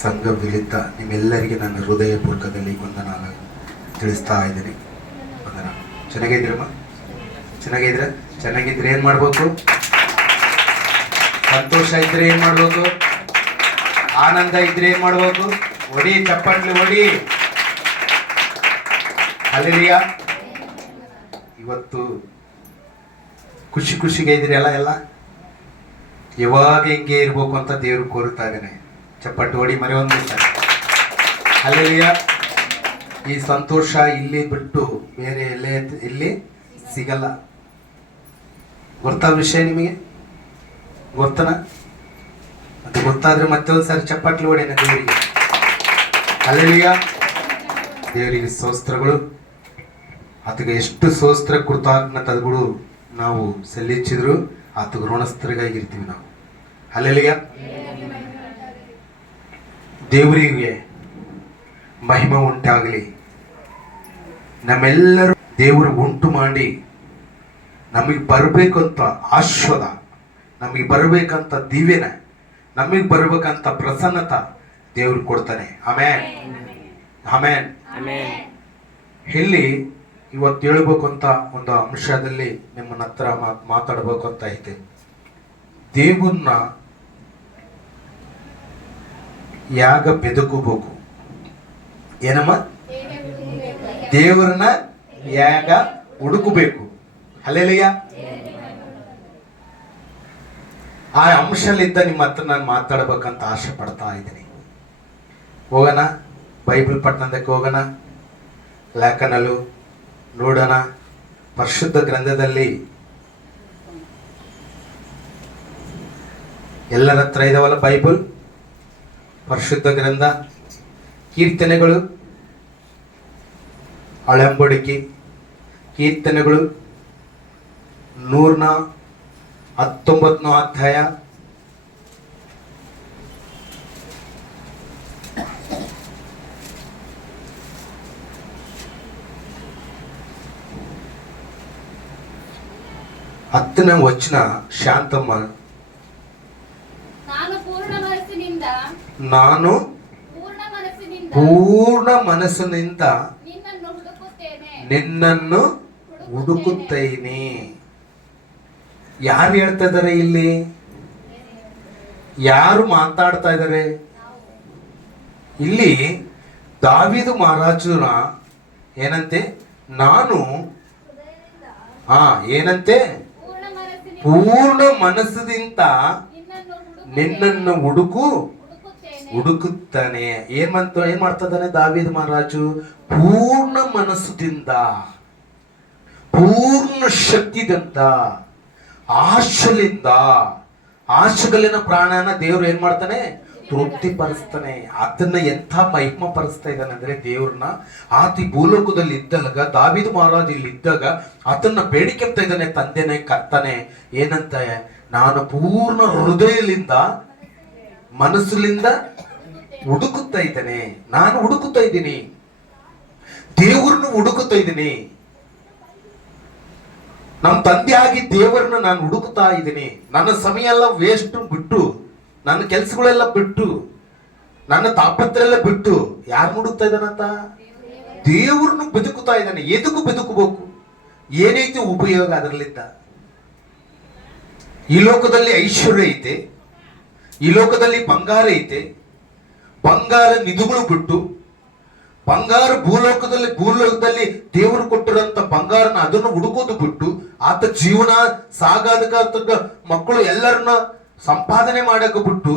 ಸಂಘ ವಿಲಿದ್ದ ನಿಮ್ಮೆಲ್ಲರಿಗೆ ನನ್ನ ಹೃದಯಪೂರ್ವಕದಲ್ಲಿ ವಂದನ ತಿಳಿಸ್ತಾ ಇದ್ದೀನಿ. ವಂದನ. ಚೆನ್ನಾಗಿದ್ದೀರಮ್ಮ? ಚೆನ್ನಾಗಿದ್ರೆ ಏನು ಮಾಡ್ಬೇಕು? ಸಂತೋಷ ಇದ್ರೆ ಏನು ಮಾಡ್ಬೇಕು? ಆನಂದ ಇದ್ರೆ ಏನು ಮಾಡ್ಬೇಕು? ಒಡಿ, ಚಪ್ಪಟ್ಲಿ ಹೊಡಿ. ಹಲ್ಲೆಲೂಯಾ. ಇವತ್ತು ಖುಷಿಗೆ ಇದ್ದೀರಿ ಎಲ್ಲ ಯಾವಾಗ ಹಿಂಗೆ ಇರ್ಬೇಕು ಅಂತ ದೇವ್ರು ಕೋರುತ್ತಾ ಇದ್ದಾನೆ. ಚಪ್ಪಟ್ಟು ಹೊಡಿ ಮರೆ ಒಂದು ನಿಮಿಷ. ಹಲ್ಲೆಲೂಯಾ. ಈ ಸಂತೋಷ ಇಲ್ಲಿ ಬಿಟ್ಟು ಬೇರೆ ಇಲ್ಲಿ ಸಿಗಲ್ಲ. ಗೊತ್ತಾ ವಿಷಯ ನಿಮಗೆ? ಗೊತ್ತನ? ಅದು ಗೊತ್ತಾದ್ರೆ ಮತ್ತೆ ಒಂದ್ಸಾರಿ ಚಪ್ಪಟ್ಲಿ ಹೊಡಿನ ದೇವರಿಗೆ. ಹಲ್ಲೆಲೂಯಾ. ದೇವರಿಗೆ ಸ್ತೋತ್ರಗಳು. ಆತಗೆ ಎಷ್ಟು ಸ್ತೋತ್ರ ಕೃತಜ್ಞತೆಗಳು ನಾವು ಸಲ್ಲಿಸಿದ್ರು ಆತಗೆ ಋಣಸ್ಥರಿಗಾಗಿರ್ತೀವಿ ನಾವು. ಹಲ್ಲೆಲೂಯಾ. ದೇವರಿಗೆ ಮಹಿಮೆ ಉಂಟಾಗಲಿ. ನಮ್ಮೆಲ್ಲರೂ ದೇವರು ಉಂಟು ಮಾಡಿ ನಮಗೆ ಬರಬೇಕಂತ ಆಶೀರ್ವಾದ, ನಮಗೆ ಬರಬೇಕಂತ ದಿವ್ಯನ, ನಮಗೆ ಬರಬೇಕಂತ ಪ್ರಸನ್ನತ ದೇವರು ಕೊಡ್ತಾನೆ. ಆಮೇನ್, ಆಮೇನ್. ಇಲ್ಲಿ ಇವತ್ತು ಹೇಳ್ಬೇಕು ಅಂತ ಒಂದು ಅಂಶದಲ್ಲಿ ನಿಮ್ಮನ್ನ ಹತ್ರ ಮಾತಾಡ್ಬೇಕು ಅಂತ ಐತೆ. ದೇವರನ್ನ ಯಾಗ ಬೆದಕಬೇಕು. ಏನಮ್ಮ? ದೇವರನ್ನ ಯಾಗ ಹುಡುಕಬೇಕು. ಹಲ್ಲೆಲೂಯಾ. ಆ ಅಂಶಲಿದ್ದ ನಿಮ್ಮ ಹತ್ರ ನಾನು ಮಾತಾಡ್ಬೇಕಂತ ಆಸೆ ಪಡ್ತಾ ಇದ್ದೀನಿ. ಹೋಗೋಣ, ಬೈಬಲ್ ಪಟ್ಟಣಕ್ಕೆ ಹೋಗೋಣ, ಲೇಖನಲು ನೋಡೋಣ. ಪರಿಶುದ್ಧ ಗ್ರಂಥದಲ್ಲಿ ಎಲ್ಲರ ಹತ್ರ ಇದಾವಲ್ಲ ಬೈಬಲ್, ಪರಿಶುದ್ಧ ಗ್ರಂಥ, ಕೀರ್ತನೆಗಳು, ಹಳೆಂಬಡಿಕೆ ಕೀರ್ತನೆಗಳು 119 ಅಧ್ಯಾಯ, ಹತ್ತನೇ ವಚನ. ಶಾಂತಮ್ಮ, ನಾನು ಪೂರ್ಣ ಮನಸ್ಸಿನಿಂದ ನಿನ್ನನ್ನು ಹುಡುಕುತ್ತೇನೆ. ಯಾರು ಹೇಳ್ತಾ ಇದ್ದಾರೆ ಇಲ್ಲಿ? ಯಾರು ಮಾತಾಡ್ತಾ ಇದ್ದಾರೆ ಇಲ್ಲಿ? ದಾವೀದ ಮಹಾರಾಜನ ಏನಂತೆ? ನಾನು ಏನಂತೆ? ಪೂರ್ಣ ಮನಸ್ಸಿನಿಂದ ನಿನ್ನನ್ನು ಹುಡುಕುತ್ತಾನೆ. ಏನ್ ಮಾಡ್ತಾನೆ ದಾವೀದ ಮಹಾರಾಜು? ಪೂರ್ಣ ಮನಸ್ಸಿನಿಂದ, ಪೂರ್ಣ ಶಕ್ತಿದಿಂದ, ಆಶೆಗಳಿನ ಪ್ರಾಣನ ದೇವ್ರು ಏನ್ ಮಾಡ್ತಾನೆ? ತೃಪ್ತಿ ಪಡಿಸ್ತಾನೆ. ಅದನ್ನ ಎಂಥ ಮಹಿಮ ಪಡಿಸ್ತಾ ಇದ್ದಾನೆ ಅಂದ್ರೆ ದೇವ್ರನ್ನ. ಆತ ಈ ಭೂಲೋಕದಲ್ಲಿ ಇದ್ದಾಗ, ದಾವೀದ ಮಹಾರಾಜ್ ಇಲ್ಲಿ ಇದ್ದಾಗ ಆತನ್ನ ಬೇಡಿಕೆಂತ ಇದ್ದಾನೆ, ತಂದೆನೆ ಕರ್ತನೆ ಏನಂತ? ನಾನು ಪೂರ್ಣ ಹೃದಯದಿಂದ ಮನಸ್ಸಿನಿಂದ ಹುಡುಕುತ್ತಾ ಇದ್ದೇನೆ. ನಾನು ಹುಡುಕುತ್ತಾ ಇದ್ದೀನಿ, ದೇವ್ರನ್ನು ಹುಡುಕುತ್ತಾ ಇದ್ದೀನಿ. ನಮ್ಮ ತಂದೆ ಆಗಿ ದೇವರನ್ನ ನಾನು ಹುಡುಕುತ್ತಾ ಇದ್ದೀನಿ. ನನ್ನ ಸಮಯ ಎಲ್ಲ ವೇಸ್ಟ್ ಬಿಟ್ಟು, ನನ್ನ ಕೆಲಸಗಳೆಲ್ಲ ಬಿಟ್ಟು, ನನ್ನ ತಾಪತ್ರ ಎಲ್ಲ ಬಿಟ್ಟು ಯಾರು ಹುಡುಕ್ತಾ ಇದ್ದಾನಂತ? ದೇವ್ರನ್ನು ಬದುಕುತ್ತಾ ಇದ್ದಾನೆ. ಎದಕ್ಕೂ ಬದುಕಬೇಕು? ಏನೈತೆ ಉಪಯೋಗ ಅದರಲ್ಲಿದ್ದ? ಈ ಲೋಕದಲ್ಲಿ ಐಶ್ವರ್ಯ ಐತೆ, ಈ ಲೋಕದಲ್ಲಿ ಬಂಗಾರ ಐತೆ. ಬಂಗಾರ ನಿಧಿಗಳು ಬಿಟ್ಟು, ಬಂಗಾರ ಭೂಲೋಕದಲ್ಲಿ ದೇವರು ಕೊಟ್ಟಿರೋಂಥ ಬಂಗಾರನ ಅದನ್ನು ಹುಡುಕೋದು ಬಿಟ್ಟು, ಆತ ಜೀವನ ಸಾಗಾದಕ ಮಕ್ಕಳು ಎಲ್ಲರನ್ನ ಸಂಪಾದನೆ ಮಾಡಕ ಬಿಟ್ಟು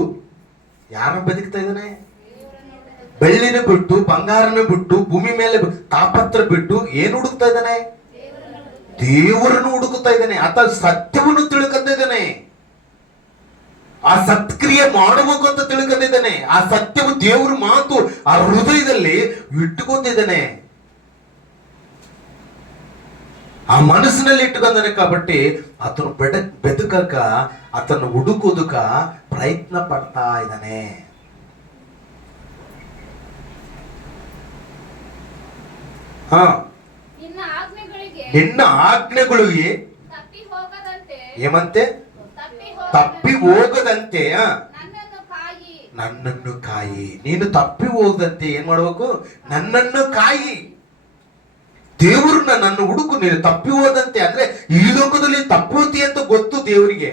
ಯಾರ ಬದುಕ್ತಾ ಇದ್ದಾನೆ? ಬೆಳ್ಳಿನ ಬಿಟ್ಟು, ಬಂಗಾರನ ಬಿಟ್ಟು, ಭೂಮಿ ಮೇಲೆ ತಾಪತ್ರ ಬಿಟ್ಟು ಏನ್ ಹುಡುಕ್ತಾ ಇದ್ದಾನೆ? ದೇವರನ್ನು ಹುಡುಕುತ್ತಾ ಇದ್ದಾನೆ. ಆತ ಸತ್ಯವನ್ನು ತಿಳ್ಕೊಂಡಿದ್ದಾನೆ. ಆ ಸತ್ಕ್ರಿಯೆ ಮಾಡಬೇಕು ಅಂತ ತಿಳ್ಕೊಂಡಿದ್ದಾನೆ. ಆ ಸತ್ಯವು ದೇವರ ಮಾತು ಆ ಹೃದಯದಲ್ಲಿ ಇಟ್ಟುಕೊಂಡಿದ್ದಾನೆ, ಆ ಮನಸ್ಸಿನಲ್ಲಿ ಇಟ್ಟುಕೊಂಡಾನೆ. కాబట్టి ಆತನು ಬೆದಕಕ, ಆತನು ಹುಡುಕೋದಕ್ಕ ಪ್ರಯತ್ನ ಪಡ್ತಾ ಇದ್ದಾನೆ. ನಿನ್ನ ಆಜ್ಞೆಗಳಿಗೆ ಏಮಂತೆ? ತಪ್ಪಿ ಹೋಗದಂತೆ ನನ್ನನ್ನು ಕಾಯಿ. ನೀನು ತಪ್ಪಿ ಹೋಗದಂತೆ ಏನ್ ಮಾಡ್ಬೇಕು? ನನ್ನನ್ನು ಕಾಯಿ. ದೇವ್ರನ್ನ ನನ್ನ ಹುಡುಕು. ನೀನು ತಪ್ಪಿ ಹೋದಂತೆ ಅಂದ್ರೆ ಈ ಲೋಕದಲ್ಲಿ ತಪ್ಪುತ್ತಿ ಅಂತ ಗೊತ್ತು ದೇವರಿಗೆ.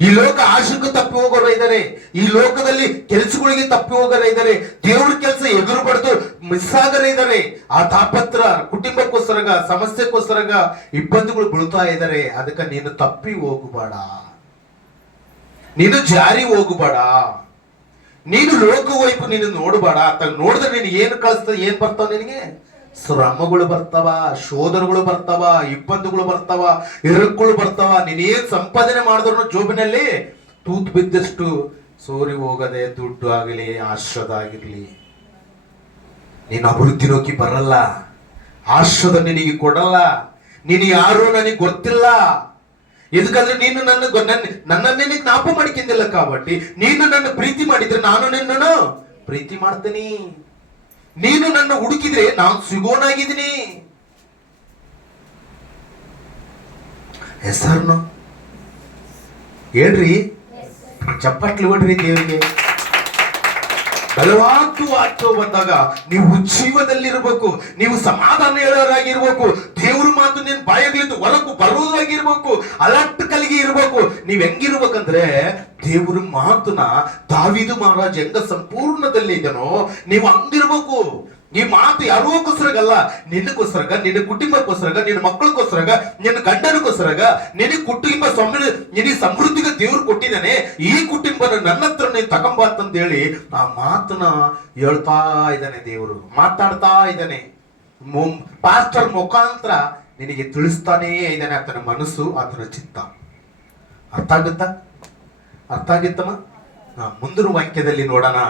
ಈ ಲೋಕ ಆಶಕ್ಕೆ ತಪ್ಪಿ ಹೋಗೋರು ಇದ್ದಾರೆ, ಈ ಲೋಕದಲ್ಲಿ ಕೆಲಸಗಳಿಗೆ ತಪ್ಪಿ ಹೋಗೋರು ಇದ್ದಾರೆ, ದೇವ್ರ ಕೆಲಸ ಎದುರು ಬಡ್ದು ಮಿಸ್ ಆಗರ ಇದ್ದಾರೆ. ಆ ತಾಪತ್ರ ಕುಟುಂಬಕ್ಕೋಸ್ಕರಗ, ಸಮಸ್ಯೆಗೋಸ್ಕರಗ ಇಬ್ಬಂದಿಗಳು ಬೀಳ್ತಾ ಇದ್ದಾರೆ. ಅದಕ್ಕೆ ನೀನು ತಪ್ಪಿ ಹೋಗಬೇಡ, ನೀನು ಜಾರಿ ಹೋಗಬೇಡ, ನೀನು ಲೋಕ ವೈಪು ನೀನು ನೋಡಬೇಡ. ನೋಡಿದ್ರೆ ನೀನು ಏನು ಕಳಿಸ್ತದೆ, ಏನ್ ಬರ್ತಾವ ನಿನಗೆ? ಶ್ರಮಗಳು ಬರ್ತಾವ, ಶೋಧನೆಗಳು ಬರ್ತಾವ, ಇಬ್ಬಂದಿಗಳು ಬರ್ತಾವ, ಎರಕುಗಳು ಬರ್ತಾವ. ನೀನೇನ್ ಸಂಪಾದನೆ ಮಾಡಿದ್ರು ಜೋಬಿನಲ್ಲಿ ತೂತು ಬಿದ್ದಷ್ಟು ಸೋರಿ ಹೋಗದೆ ದುಡ್ಡು ಆಗಲಿ, ಆಶ್ರದ ಆಗಿರ್ಲಿ, ನೀನು ಅಭಿವೃದ್ಧಿ ನೋಕಿ ಬರಲ್ಲ. ಆಶ್ರದ ನಿನಗೆ ಕೊಡಲ್ಲ. ನೀನು ಯಾರು ನನಗೆ ಗೊತ್ತಿಲ್ಲ. ಇದಕ್ಕಂದ್ರೆ ನೀನು ನನ್ನನ್ನೇ ಜ್ಞಾಪ ಮಾಡಿಕೊಂಡಿಲ್ಲ. కాబట్టి ನೀನು ನನ್ನ ಪ್ರೀತಿ ಮಾಡಿದ್ರೆ ನಾನು ನಿನ್ನನ್ನು ಪ್ರೀತಿ ಮಾಡ್ತೀನಿ. ನೀನು ನನ್ನ ಹುಡುಕಿದ್ರೆ ನಾನು ಸಿಗೋನಾಗಿದ್ದೀನಿ. ಹೆಸರ್ನು ಹೇಳ್ರಿ, ಚಪ್ಪಟ್ಲಿ ಹೊಡ್ರಿ ದೇವರಿಗೆ. ಬಲವಾದ ವಾಕ್ಯ ಬಂದಾಗ ನೀವು ಜೀವದಲ್ಲಿರ್ಬೇಕು, ನೀವು ಸಮಾಧಾನ ಹೇಳೋರಾಗಿರ್ಬೇಕು, ದೇವ್ರ ಮಾತು ನಿನ್ ಬಾಯಾಗಿದ್ದು ಹೊರಗು ಬರುವುದಾಗಿರ್ಬೇಕು, ಅಲರ್ಟ್ ಕಲಿಗೆ ಇರ್ಬೇಕು. ನೀವ್ ಹೆಂಗಿರ್ಬೇಕಂದ್ರೆ ದೇವ್ರ ಮಾತನ್ನ ದಾವೀದ ಮಹಾರಾಜ್ ಹೆಂಗ ಸಂಪೂರ್ಣದಲ್ಲಿ ಇದನೋ ನೀವು ಹಂಗಿರ್ಬೇಕು. ಈ ಮಾತು ಯಾರೋಗೋಸ್ಕರಗಲ್ಲ, ನಿನ್ನಗೋಸ್ಕರಗ, ನಿನ್ನ ಕುಟುಂಬಕ್ಕೋಸ್ಕರಗ, ನಿನ್ನ ಮಕ್ಕಳಿಗೋಸ್ಕರಗ, ನಿನ್ನ ಗಂಡನಿಗೋಸ್ಕರಗ, ನಿನಗೆ ಕುಟುಂಬ ನಿನಗೆ ಸಮೃದ್ಧಿಗೆ ದೇವ್ರು ಕೊಟ್ಟಿದ್ದಾನೆ. ಈ ಕುಟುಂಬನ ನನ್ನ ಹತ್ರ ನೀನು ತಗೊಂಬ ಅಂತಂದೇಳಿ ಆ ಮಾತನ್ನ ಹೇಳ್ತಾ ಇದ್ದಾನೆ ದೇವರು, ಮಾತಾಡ್ತಾ ಇದ್ದಾನೆ. ಪಾಸ್ಟರ್ ಮುಖಾಂತರ ನಿನಗೆ ತಿಳಿಸ್ತಾನೇ ಇದ್ದಾನೆ ಆತನ ಮನಸ್ಸು, ಆತನ ಚಿತ್ತ. ಅರ್ಥ ಆಗುತ್ತಾ? ಅರ್ಥ ಆಗಿತ್ತಮ್ಮ? ಮುಂದಿನ ವಾಕ್ಯದಲ್ಲಿ ನೋಡೋಣ.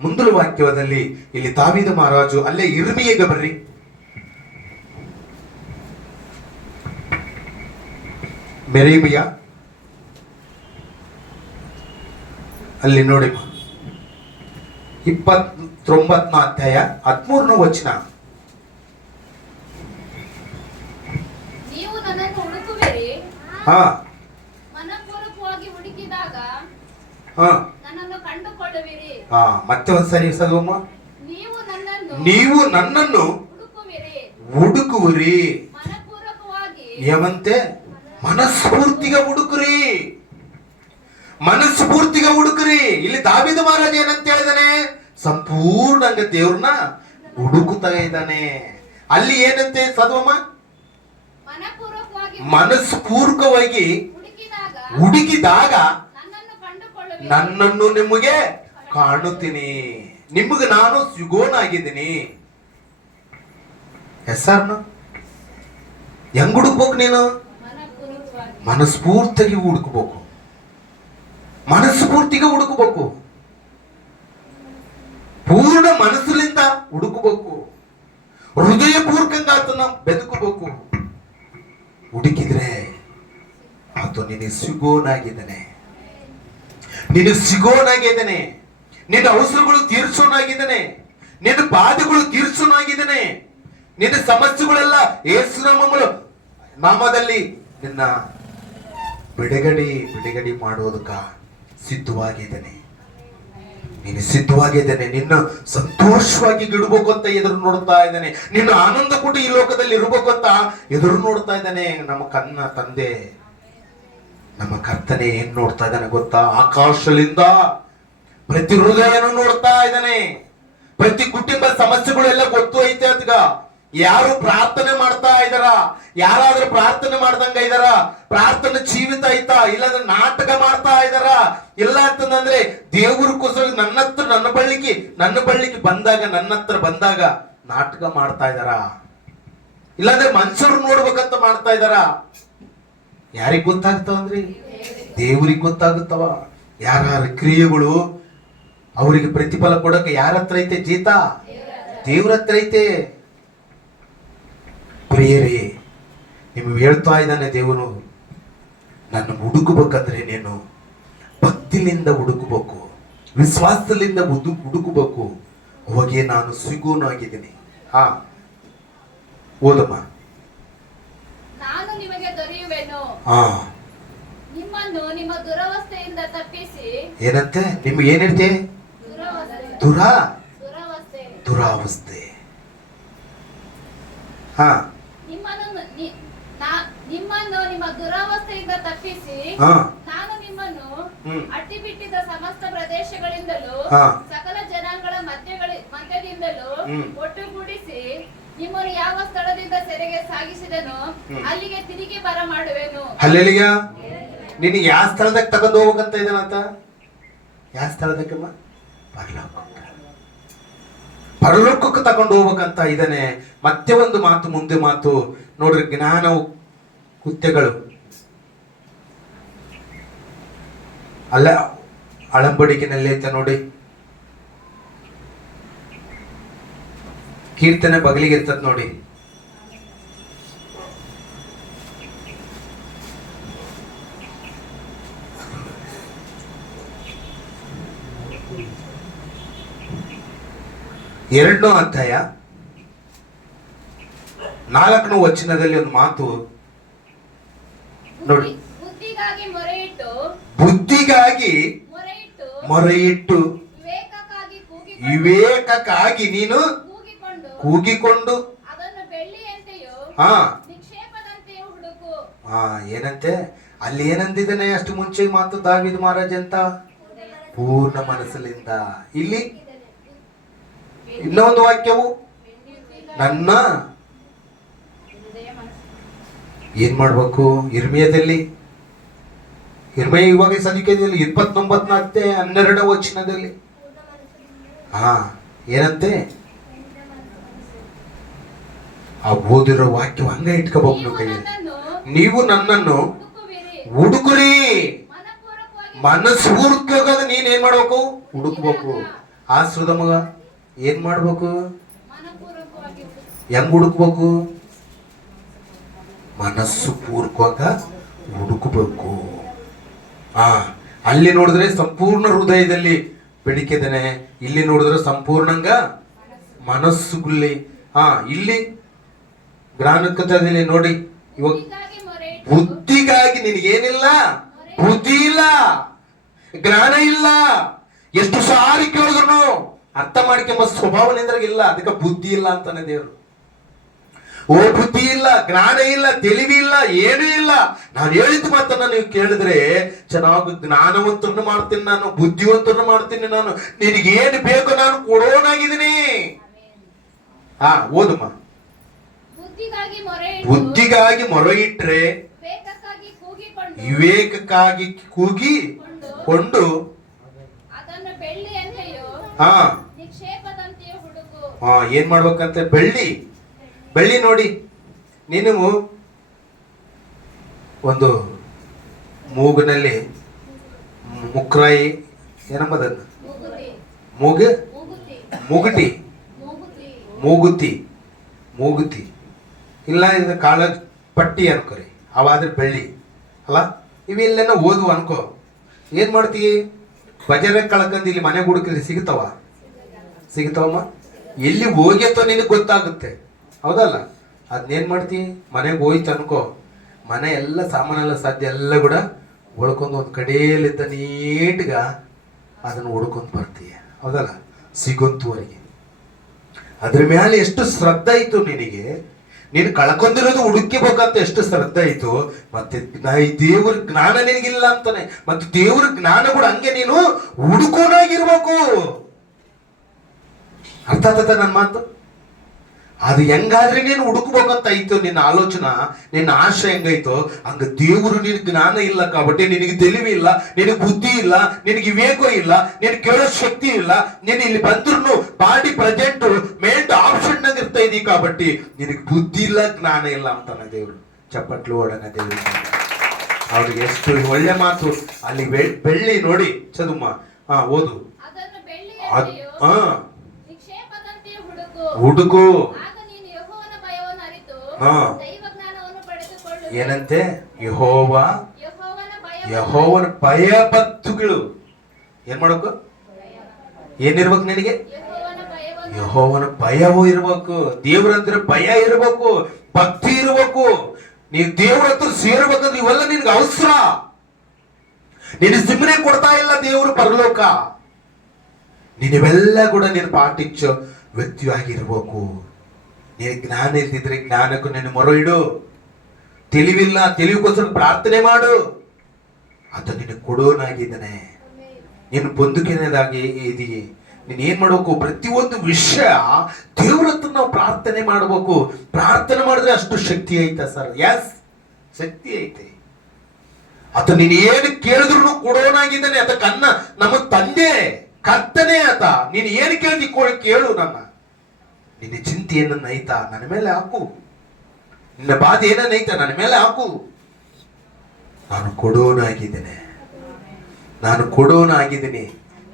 ಮುಂದಿನ ವಾಕ್ಯದಲ್ಲಿ ಇಲ್ಲಿ ದಾವೀದ ಮಹಾರಾಜು, ಅಲ್ಲೇ ಇರ್ಮೀಯಗೆ ಬರ್ರಿ. ಮೆರೇಮಿಯ ಅಲ್ಲಿ ನೋಡಿ 29ನೇ ಅಧ್ಯಾಯ 13ನೇ ವಚನ. ನೀವು ನನ್ನನ್ನು ಹುಡುಕುವಿರಿ, ಹಾ, ಮನಪೂರ್ವಕವಾಗಿ ಹುಡುಕಿದಾಗ ಹಾ, ನನ್ನನ್ನು ಕಂಡುಕೊಳ್ಳುವಿರಿ. ಹಾ, ಮತ್ತೆ ಒಂದ್ಸರಿ ಸದೋಮ. ನೀವು ನನ್ನನ್ನು ಹುಡುಕುವಿರಿ, ಮನಪೂರ್ವಕವಾಗಿ. ಯಾವಂತೆ? ಮನಸ್ಫೂರ್ತಿಗೆ ಹುಡುಕ್ರಿ, ಮನಸ್ಫೂರ್ತಿಗೆ ಹುಡುಕ್ರಿ. ಇಲ್ಲಿ ದಾವೀದ ಮಹಾರಾಜ ಏನಂತ ಹೇಳಿದಾನೆ? ಸಂಪೂರ್ಣ ದೇವ್ರನ್ನ ಹುಡುಕುತ್ತಾ ಇದ್ದಾನೆ. ಅಲ್ಲಿ ಏನಂತೆ ಸದೋಮ? ಮನಸ್ಪೂರ್ವಕವಾಗಿ ಹುಡುಕಿದಾಗ ನನ್ನನ್ನು ನಿಮಗೆ ಕಾಣುತ್ತೀನಿ, ನಿಮಗೆ ನಾನು ಸಿಗೋನಾಗಿದ್ದೀನಿ. ಹೆಸರ್ನು ಹೆಂಗ್ ಹುಡುಕ್ಬೇಕು? ನೀನು ಮನಸ್ಫೂರ್ತಿಗೆ ಹುಡುಕ್ಬೇಕು, ಮನಸ್ಫೂರ್ತಿಗೆ ಹುಡುಕ್ಬೇಕು, ಪೂರ್ಣ ಮನಸ್ಸಿನಿಂದ ಹುಡುಕಬೇಕು, ಹೃದಯ ಪೂರ್ವಕಂಗ ಆತನ ಬೆದಕಬೇಕು. ಹುಡುಕಿದ್ರೆ ಆತ ನಿನಗೆ ಸಿಗೋನಾಗಿದ್ದಾನೆ, ನಿನಗೆ ಸಿಗೋನಾಗಿದ್ದಾನೆ, ನಿನ್ನ ಅವಸರಗಳು ತೀರ್ಸೋನಾಗಿದ್ದಾನೆ, ನಿನ್ನ ಬಾಧೆಗಳು ತೀರ್ಸೋನಾಗಿದ್ದಾನೆ, ನಿನ್ನ ಸಮಸ್ಯೆಗಳೆಲ್ಲ ಯೇಸು ನಾಮದಲ್ಲಿ ನಿನ್ನ ಬಿಡುಗಡೆ ಮಾಡುವುದಕ್ಕ ಸಿದ್ಧವಾಗಿದ್ದಾನೆ. ನೀನು ಸಿದ್ಧವಾಗಿದ್ದಾನೆ, ನಿನ್ನ ಸಂತೋಷವಾಗಿ ಇಡಬೇಕು ಅಂತ ಎದುರು ನೋಡ್ತಾ ಇದ್ದಾನೆ, ನಿನ್ನ ಆನಂದ ಕೂಡ ಈ ಲೋಕದಲ್ಲಿ ಇರಬೇಕು ಅಂತ ಎದುರು ನೋಡ್ತಾ ಇದ್ದಾನೆ. ನಮ್ಮ ಕನ್ನ ತಂದೆ, ನಮ್ಮ ಕರ್ತನೆ ಏನ್ ನೋಡ್ತಾ ಇದ್ದಾನೆ ಗೊತ್ತಾ? ಆಕಾಶದಿಂದ ಪ್ರತಿ ಹೃದಯನು ನೋಡ್ತಾ ಇದ್ದಾನೆ, ಪ್ರತಿ ಕುಟುಂಬ ಸಮಸ್ಯೆಗಳೆಲ್ಲ ಗೊತ್ತು ಐತೆ. ಅದ್ಗ ಯಾರು ಪ್ರಾರ್ಥನೆ ಮಾಡ್ತಾ ಇದಾರ? ಯಾರಾದ್ರೂ ಪ್ರಾರ್ಥನೆ ಮಾಡ್ದಂಗ ಇದಾರ? ಪ್ರಾರ್ಥನೆ ಜೀವಿತ ಐತಾ? ಇಲ್ಲಾಂದ್ರೆ ನಾಟಕ ಮಾಡ್ತಾ ಇದಾರ? ಇಲ್ಲ ಅಂತಂದ್ರೆ ದೇವ್ರಕ್ಕೋಸ್ಕರ ನನ್ನ ಬಳ್ಳಿಗೆ ಬಂದಾಗ, ನನ್ನ ಹತ್ರ ಬಂದಾಗ ನಾಟಕ ಮಾಡ್ತಾ ಇದಾರ? ಇಲ್ಲಾಂದ್ರೆ ಮನುಷ್ಯರು ನೋಡ್ಬೇಕಂತ ಮಾಡ್ತಾ ಇದಾರ? ಯಾರಿಗ್ ಗೊತ್ತಾಗ್ತಾವಂದ್ರಿ? ದೇವ್ರಿಗೆ ಗೊತ್ತಾಗುತ್ತವ. ಯಾರ ಕ್ರಿಯೆಗಳು ಅವರಿಗೆ ಪ್ರತಿಫಲ ಕೊಡಕ್ಕೆ ಯಾರ ಹತ್ರ ಐತೆ? ಜೀತ ದೇವ್ರ ಹತ್ರ ಐತೆ. ಪ್ರಿಯರೇ, ನಿಮ್ಗೆ ಹೇಳ್ತಾ ಇದ್ದಾನೆ ದೇವನು, ನನ್ನ ಹುಡುಕಬೇಕಂದ್ರೆ ನೀನು ಭಕ್ತಿಲಿಂದ ಹುಡುಕಬೇಕು, ವಿಶ್ವಾಸದಿಂದ ಹುಡುಕಬೇಕು. ಅವಾಗೆ ನಾನು ಸಿಗೋನಾಗಿದ್ದೀನಿ. ಹಾ, ಓದಮ್ಮ. ನಾನು ನಿಮಗೆ ದೊರೆಯುವೆನು, ಹಾ, ನಿಮ್ಮನ್ನು ನಿಮ್ಮನ್ನು ನಿಮ್ಮ ದುರವಸ್ಥೆಯಿಂದ ತಪ್ಪಿಸಿ ಏನಂತೆ ನಿಮ್ಗೆ ಏನಿರ್ತೆ ದುರವಸ್ಥೆ ದುರಾವಸ್ಥೆ. ಹಾ ನಿಮ್ಮನ್ನು ನಿಮ್ಮ ದುರವಸ್ಥೆಯಿಂದ ತಪ್ಪಿಸಿ ಹಾ ನಾನು ನಿಮ್ಮನ್ನು ಹ್ಮ್. ಅಟ್ಟಿಬಿಟ್ಟಿದ್ದ ಸಮಸ್ತ ಪ್ರದೇಶಗಳಿಂದಲೂ ಹಾ. ಸಕಲ ಜನಾಂಗಗಳ ಮಧ್ಯದಿಂದಲೂ ಹ್ಮ್. ಒಟ್ಟುಗೂಡಿಸಿ ನಿಮ್ಮನ್ನು ಯಾವ ಸ್ಥಳದಿಂದ ಸೆರೆಗೆ ಸಾಗಿಸಿದನೋ ಅಲ್ಲಿಗೆ ತಿರುಗಿ ಬರ ಮಾಡುವೆನು. ಹಲ್ಲೆಲೂಯ. ನಿನಗೆ ಯಾವ ಸ್ಥಳದಾಗ ತಗೊಂಡು ಹೋಗ್ಬೇಕಂತ ಇದ್ದಾನಂತ? ಯಾವ ಸ್ಥಳದಕ್ಕಮ್ಮ? ಪರಲೋಕಕ್ಕೆ ತಗೊಂಡು ಹೋಗ್ಬೇಕಂತ ಇದ್ದಾನೆ. ಮತ್ತೆ ಒಂದು ಮಾತು, ಮುಂದೆ ಮಾತು ನೋಡ್ರಿ, ಜ್ಞಾನ ಹುದ್ದೆಗಳು ಅಲ್ಲ ಅಳಂಬಡಿಕೆನಲ್ಲಿ ಐತೆ ನೋಡಿ. ಕೀರ್ತನೆ ಬಗಲಿಗೆ ಇರ್ತದ ನೋಡಿ. ಎರಡನೇ ಅಧ್ಯಾಯ 4ನೇ ವಚನದಲ್ಲಿ ಒಂದು ಮಾತು ನೋಡಿ. ಬುದ್ಧಿಗಾಗಿ ಮೊರೆಯಿಟ್ಟು ಮೊರೆಯಿಟ್ಟು ವಿವೇಕಕ್ಕಾಗಿ ವಿವೇಕಕ್ಕಾಗಿ ನೀನು ಕೂಗಿಕೊಂಡು ಅದನ್ನು ಬೆಳ್ಳಿಯಂತೆಯೂ ಹಾ ನಿಕ್ಷೇಪದಂತೆಯೂ ಹುಡುಕು. ಏನಂತೆ ಅಲ್ಲಿ ಏನಂದಿದ್ದಾನೆ ಅಷ್ಟು ಮುಂಚೆ ಮಾತು ದಾವೀದ ಮಹಾರಾಜ ಅಂತ? ಪೂರ್ಣ ಮನಸ್ಸಿನಿಂದ. ಇಲ್ಲಿ ಇನ್ನೊಂದು ವಾಕ್ಯವು ನನ್ನ ಏನ್ ಮಾಡ್ಬೇಕು? ಇರ್ಮಿಯದಲ್ಲಿ ಇವಾಗ ಸದಿಕೆಯಲ್ಲಿ 29 ವಚನದಲ್ಲಿ ಹಾ ಏನಂತೆ? ಆ ಓದಿರೋ ವಾಕ್ಯ ಹಂಗ ಇಟ್ಕೋಬೇಕು ನೀವು ಕೈಯಲ್ಲಿ. ನೀವು ನನ್ನನ್ನು ಹುಡುಕುರಿ. ಮನಸ್ಪೂರ್ತಿಯಾಗ ನೀನ್ ಏನ್ ಮಾಡ್ಬೇಕು? ಹುಡುಕ್ಬೇಕು. ಆಶ್ರದ ಮಗ ಏನ್ ಮಾಡ್ಬೇಕು? ಹೆಂಗ್ ಹುಡುಕ್ಬೇಕು? ಮನಸ್ಸು ಪೂರ್ವಕ ಹುಡುಕಬೇಕು. ಅಲ್ಲಿ ನೋಡಿದ್ರೆ ಸಂಪೂರ್ಣ ಹೃದಯದಲ್ಲಿ ಬೆಡಿಕೆದನೆ, ಇಲ್ಲಿ ನೋಡಿದ್ರೆ ಸಂಪೂರ್ಣಂಗ ಮನಸ್ಸುಗುಲ್ಲಿ. ಇಲ್ಲಿ ಜ್ಞಾನಕದಲ್ಲಿ ನೋಡಿ. ಇವಾಗ ಬುದ್ಧಿಗಾಗಿ ನಿನಗೇನಿಲ್ಲ? ಬುದ್ಧಿ ಇಲ್ಲ, ಜ್ಞಾನ ಇಲ್ಲ. ಎಷ್ಟು ಸಾರಿ ಕೇಳಿದ್ರು ಅರ್ಥ ಮಾಡ್ಕೊಂಬ ಸ್ವಭಾವ ನಿಂದ್ರಾಗಿಲ್ಲ. ಅದಕ್ಕೆ ಬುದ್ಧಿ ಇಲ್ಲ ಅಂತಾನೆ ದೇವರು. ಓ ಬುದ್ಧಿ ಇಲ್ಲ, ಜ್ಞಾನ ಇಲ್ಲ, ತಿಳಿವಿ ಇಲ್ಲ, ಏನೂ ಇಲ್ಲ. ನಾನು ಹೇಳಿದ ಮಾತನ್ನ ನೀವು ಕೇಳಿದ್ರೆ ಚೆನ್ನಾಗಿ ಜ್ಞಾನವಂತರನ್ನು ಮಾಡ್ತೀನಿ ನಾನು, ಬುದ್ಧಿವಂತರನ್ನು ಮಾಡ್ತೀನಿ ನಾನು. ನಿನಗೇನು ಬೇಕು ನಾನು ಕೊಡೋನಾಗಿದ್ದೀನಿ. ಓದಮ್ಮ. ಬುದ್ಧಿಗಾಗಿ ಮೊರೆಯಿಟ್ರೆ ವಿವೇಕಕ್ಕಾಗಿ ಕೂಗಿಕೊಂಡು ಏನ್ ಮಾಡ್ಬೇಕಂತ? ಬೆಳ್ಳಿ ನೋಡಿ. ನೀನು ಒಂದು ಮೂಗಿನಲ್ಲಿ ಮುಕ್ರಾಯಿ ಏನಂಬದನ್ನ ಮೂಗುತಿ ಇಲ್ಲ, ಇದು ಕಾಳ ಪಟ್ಟಿ ಅನ್ಕೋರಿ, ಅವಾದ್ರೆ ಬೆಳ್ಳಿ ಅಲ್ಲ. ಇವೆಲ್ಲ ಓದುವ ಅನ್ಕೋ. ಏನ್ ಮಾಡ್ತೀವಿ? ಬಜಾರ ಕಳ್ಕಂದು ಇಲ್ಲಿ ಮನೆ ಹುಡುಕಿದ್ರೆ ಸಿಗ್ತಾವಮ್ಮ? ಎಲ್ಲಿ ಹೋಗ್ಯತ್ತೋ ನಿನಗೆ ಗೊತ್ತಾಗುತ್ತೆ, ಹೌದಲ್ಲ? ಅದನ್ನೇನ್ ಮಾಡ್ತಿ? ಮನೆಗೆ ಹೋಯ್ತು ಅನ್ಕೋ, ಮನೆ ಎಲ್ಲ ಸಾಮಾನೆಲ್ಲ ಸಾಧ್ಯ ಎಲ್ಲ ಕೂಡ ಉಳ್ಕೊಂಡು ಒಂದು ಕಡೆಯಲ್ಲಿದ್ದ ನೀಟ್ಗ ಅದನ್ನು ಹುಡ್ಕೊಂಡು ಬರ್ತೀಯ, ಹೌದಲ್ಲ? ಸಿಗೋಂತುವರೆಗೆ ಅದ್ರ ಮೇಲೆ ಎಷ್ಟು ಶ್ರದ್ಧೆ ಇತ್ತು ನಿನಗೆ. ನೀನು ಕಳ್ಕೊಂಡಿರೋದು ಹುಡುಕಿಬೇಕಂತ ಎಷ್ಟು ಶ್ರದ್ಧೆ ಇತ್ತು. ಮತ್ತೆ ದೇವ್ರ ಜ್ಞಾನ ನಿನಗಿಲ್ಲ ಅಂತಾನೆ. ಮತ್ತೆ ದೇವ್ರ ಜ್ಞಾನ ಕೂಡ ಹಂಗೆ ನೀನು ಹುಡುಕೋನಾಗಿರ್ಬೇಕು. ಅರ್ಥ ಆತ ನನ್ನ ಮಾತು? ಅದು ಹೆಂಗಾದ್ರೆ ನೀನು ಹುಡುಕ್ಬೇಕಂತ ಐತು ನಿನ್ನ ಆಲೋಚನಾ, ನಿನ್ನ ಆಶೆ ಹೆಂಗೈತೋ ಹಂಗ ದೇವರು ನಿನ್ ಜ್ಞಾನ ಇಲ್ಲ కాబట్టి ನಿನಗೆ ತಿಳಿವಿ ಇಲ್ಲ, ನಿನಗೆ ಬುದ್ಧಿ ಇಲ್ಲ, ನಿನಗೆ ವಿವೇಕ ಇಲ್ಲ, ನಿನಗೆ ಕೇಳೋ ಶಕ್ತಿ ಇಲ್ಲ. ನೀನು ಇಲ್ಲಿ ಬಂದ್ರು ಬಾಡಿ ಪ್ರೆಸೆಂಟ್ ಮೇಲ್ಟ್ ಆಪ್ಷನ್ ನಾಗ ಇರ್ತಾ ಇದೀ కాబట్టి ನಿನಗೆ ಬುದ್ಧಿ ಇಲ್ಲ, ಜ್ಞಾನ ಇಲ್ಲ ಅಂತಾನೆ ದೇವ್ರು. ಚಪ್ಪಟ್ಲು ಓಡನ ದೇವ್ರು. ಅವ್ರಿಗೆ ಎಷ್ಟು ಒಳ್ಳೆ ಮಾತು. ಅಲ್ಲಿ ಬೆಳ್ಳಿ ನೋಡಿ ಚದುಮ್ಮ. ಓದು. ಹುಡುಕು. ಏನಂತೆ? ಯೆಹೋವನ ಭಯಭಕ್ತಿಗಳು ಏನ್ ಮಾಡ್ಬೇಕು? ಏನಿರ್ಬೇಕು ನಿನಗೆ? ಯೆಹೋವನ ಭಯವೂ ಇರ್ಬೇಕು. ದೇವ್ರಂದ್ರೆ ಭಯ ಇರ್ಬೇಕು, ಭಕ್ತಿ ಇರ್ಬೇಕು. ನೀವ್ ದೇವ್ರ ಹತ್ರ ಸೇರ್ಬೇಕಂದ್ರೆ ಇವೆಲ್ಲ ನಿನ್ಗೆ ಅವಸರ. ನೀನು ಸುಮ್ಮನೆ ಕೊಡ್ತಾ ಇಲ್ಲ ದೇವರು ಪರಲೋಕ. ನೀನಿವೆಲ್ಲ ಕೂಡ ನೀನು ಪಾಟಿಂಚೋ ವ್ಯಕ್ತಿಯಾಗಿರ್ಬೇಕು. ನೀನು ಜ್ಞಾನ ಇಲ್ದಿದ್ರೆ ಜ್ಞಾನಕ್ಕೂ ನೀನು ಮೊರೆ ಇಡು. ತಿಳಿವಿಲ್ಲ, ತಿಳಿವಿಗೋಸ್ಕರ ಪ್ರಾರ್ಥನೆ ಮಾಡು. ಅದು ನಿನಗೆ ಕೊಡೋನಾಗಿದ್ದಾನೆ. ನೀನು ಬಂದುಕಿನದಾಗಿ ಇದೀಯ. ನೀನು ಏನ್ ಮಾಡ್ಬೇಕು? ಪ್ರತಿಯೊಂದು ವಿಷಯ ದೇವ್ರ ಹತ್ರ ನಾವು ಪ್ರಾರ್ಥನೆ ಮಾಡ್ಬೇಕು. ಪ್ರಾರ್ಥನೆ ಮಾಡಿದ್ರೆ ಅಷ್ಟು ಶಕ್ತಿ ಐತೆ ಸರ್. ಎಸ್, ಶಕ್ತಿ ಐತೆ. ಆತ ನೀನು ಏನು ಕೇಳಿದ್ರು ಕೊಡೋನಾಗಿದ್ದಾನೆ. ಆತ ಕನ್ನ ನಮ್ಮ ತಂದೆ ಕರ್ತನೆ ಆತ. ನೀನು ಏನು ಕೇಳ್ತಿ ಕೇಳು. ನಿನ್ನ ಚಿಂತೆ ಏನನ್ನ ಐತಾ ನನ್ನ ಮೇಲೆ ಹಾಕು. ನಿನ್ನ ಬಾಧೆ ಏನನ್ನ ಐತಾ ನನ್ನ ಮೇಲೆ ಹಾಕು. ನಾನು ಕೊಡೋನಾಗಿದ್ದೇನೆ. ನಾನು ಕೊಡೋನಾಗಿದ್ದೀನಿ.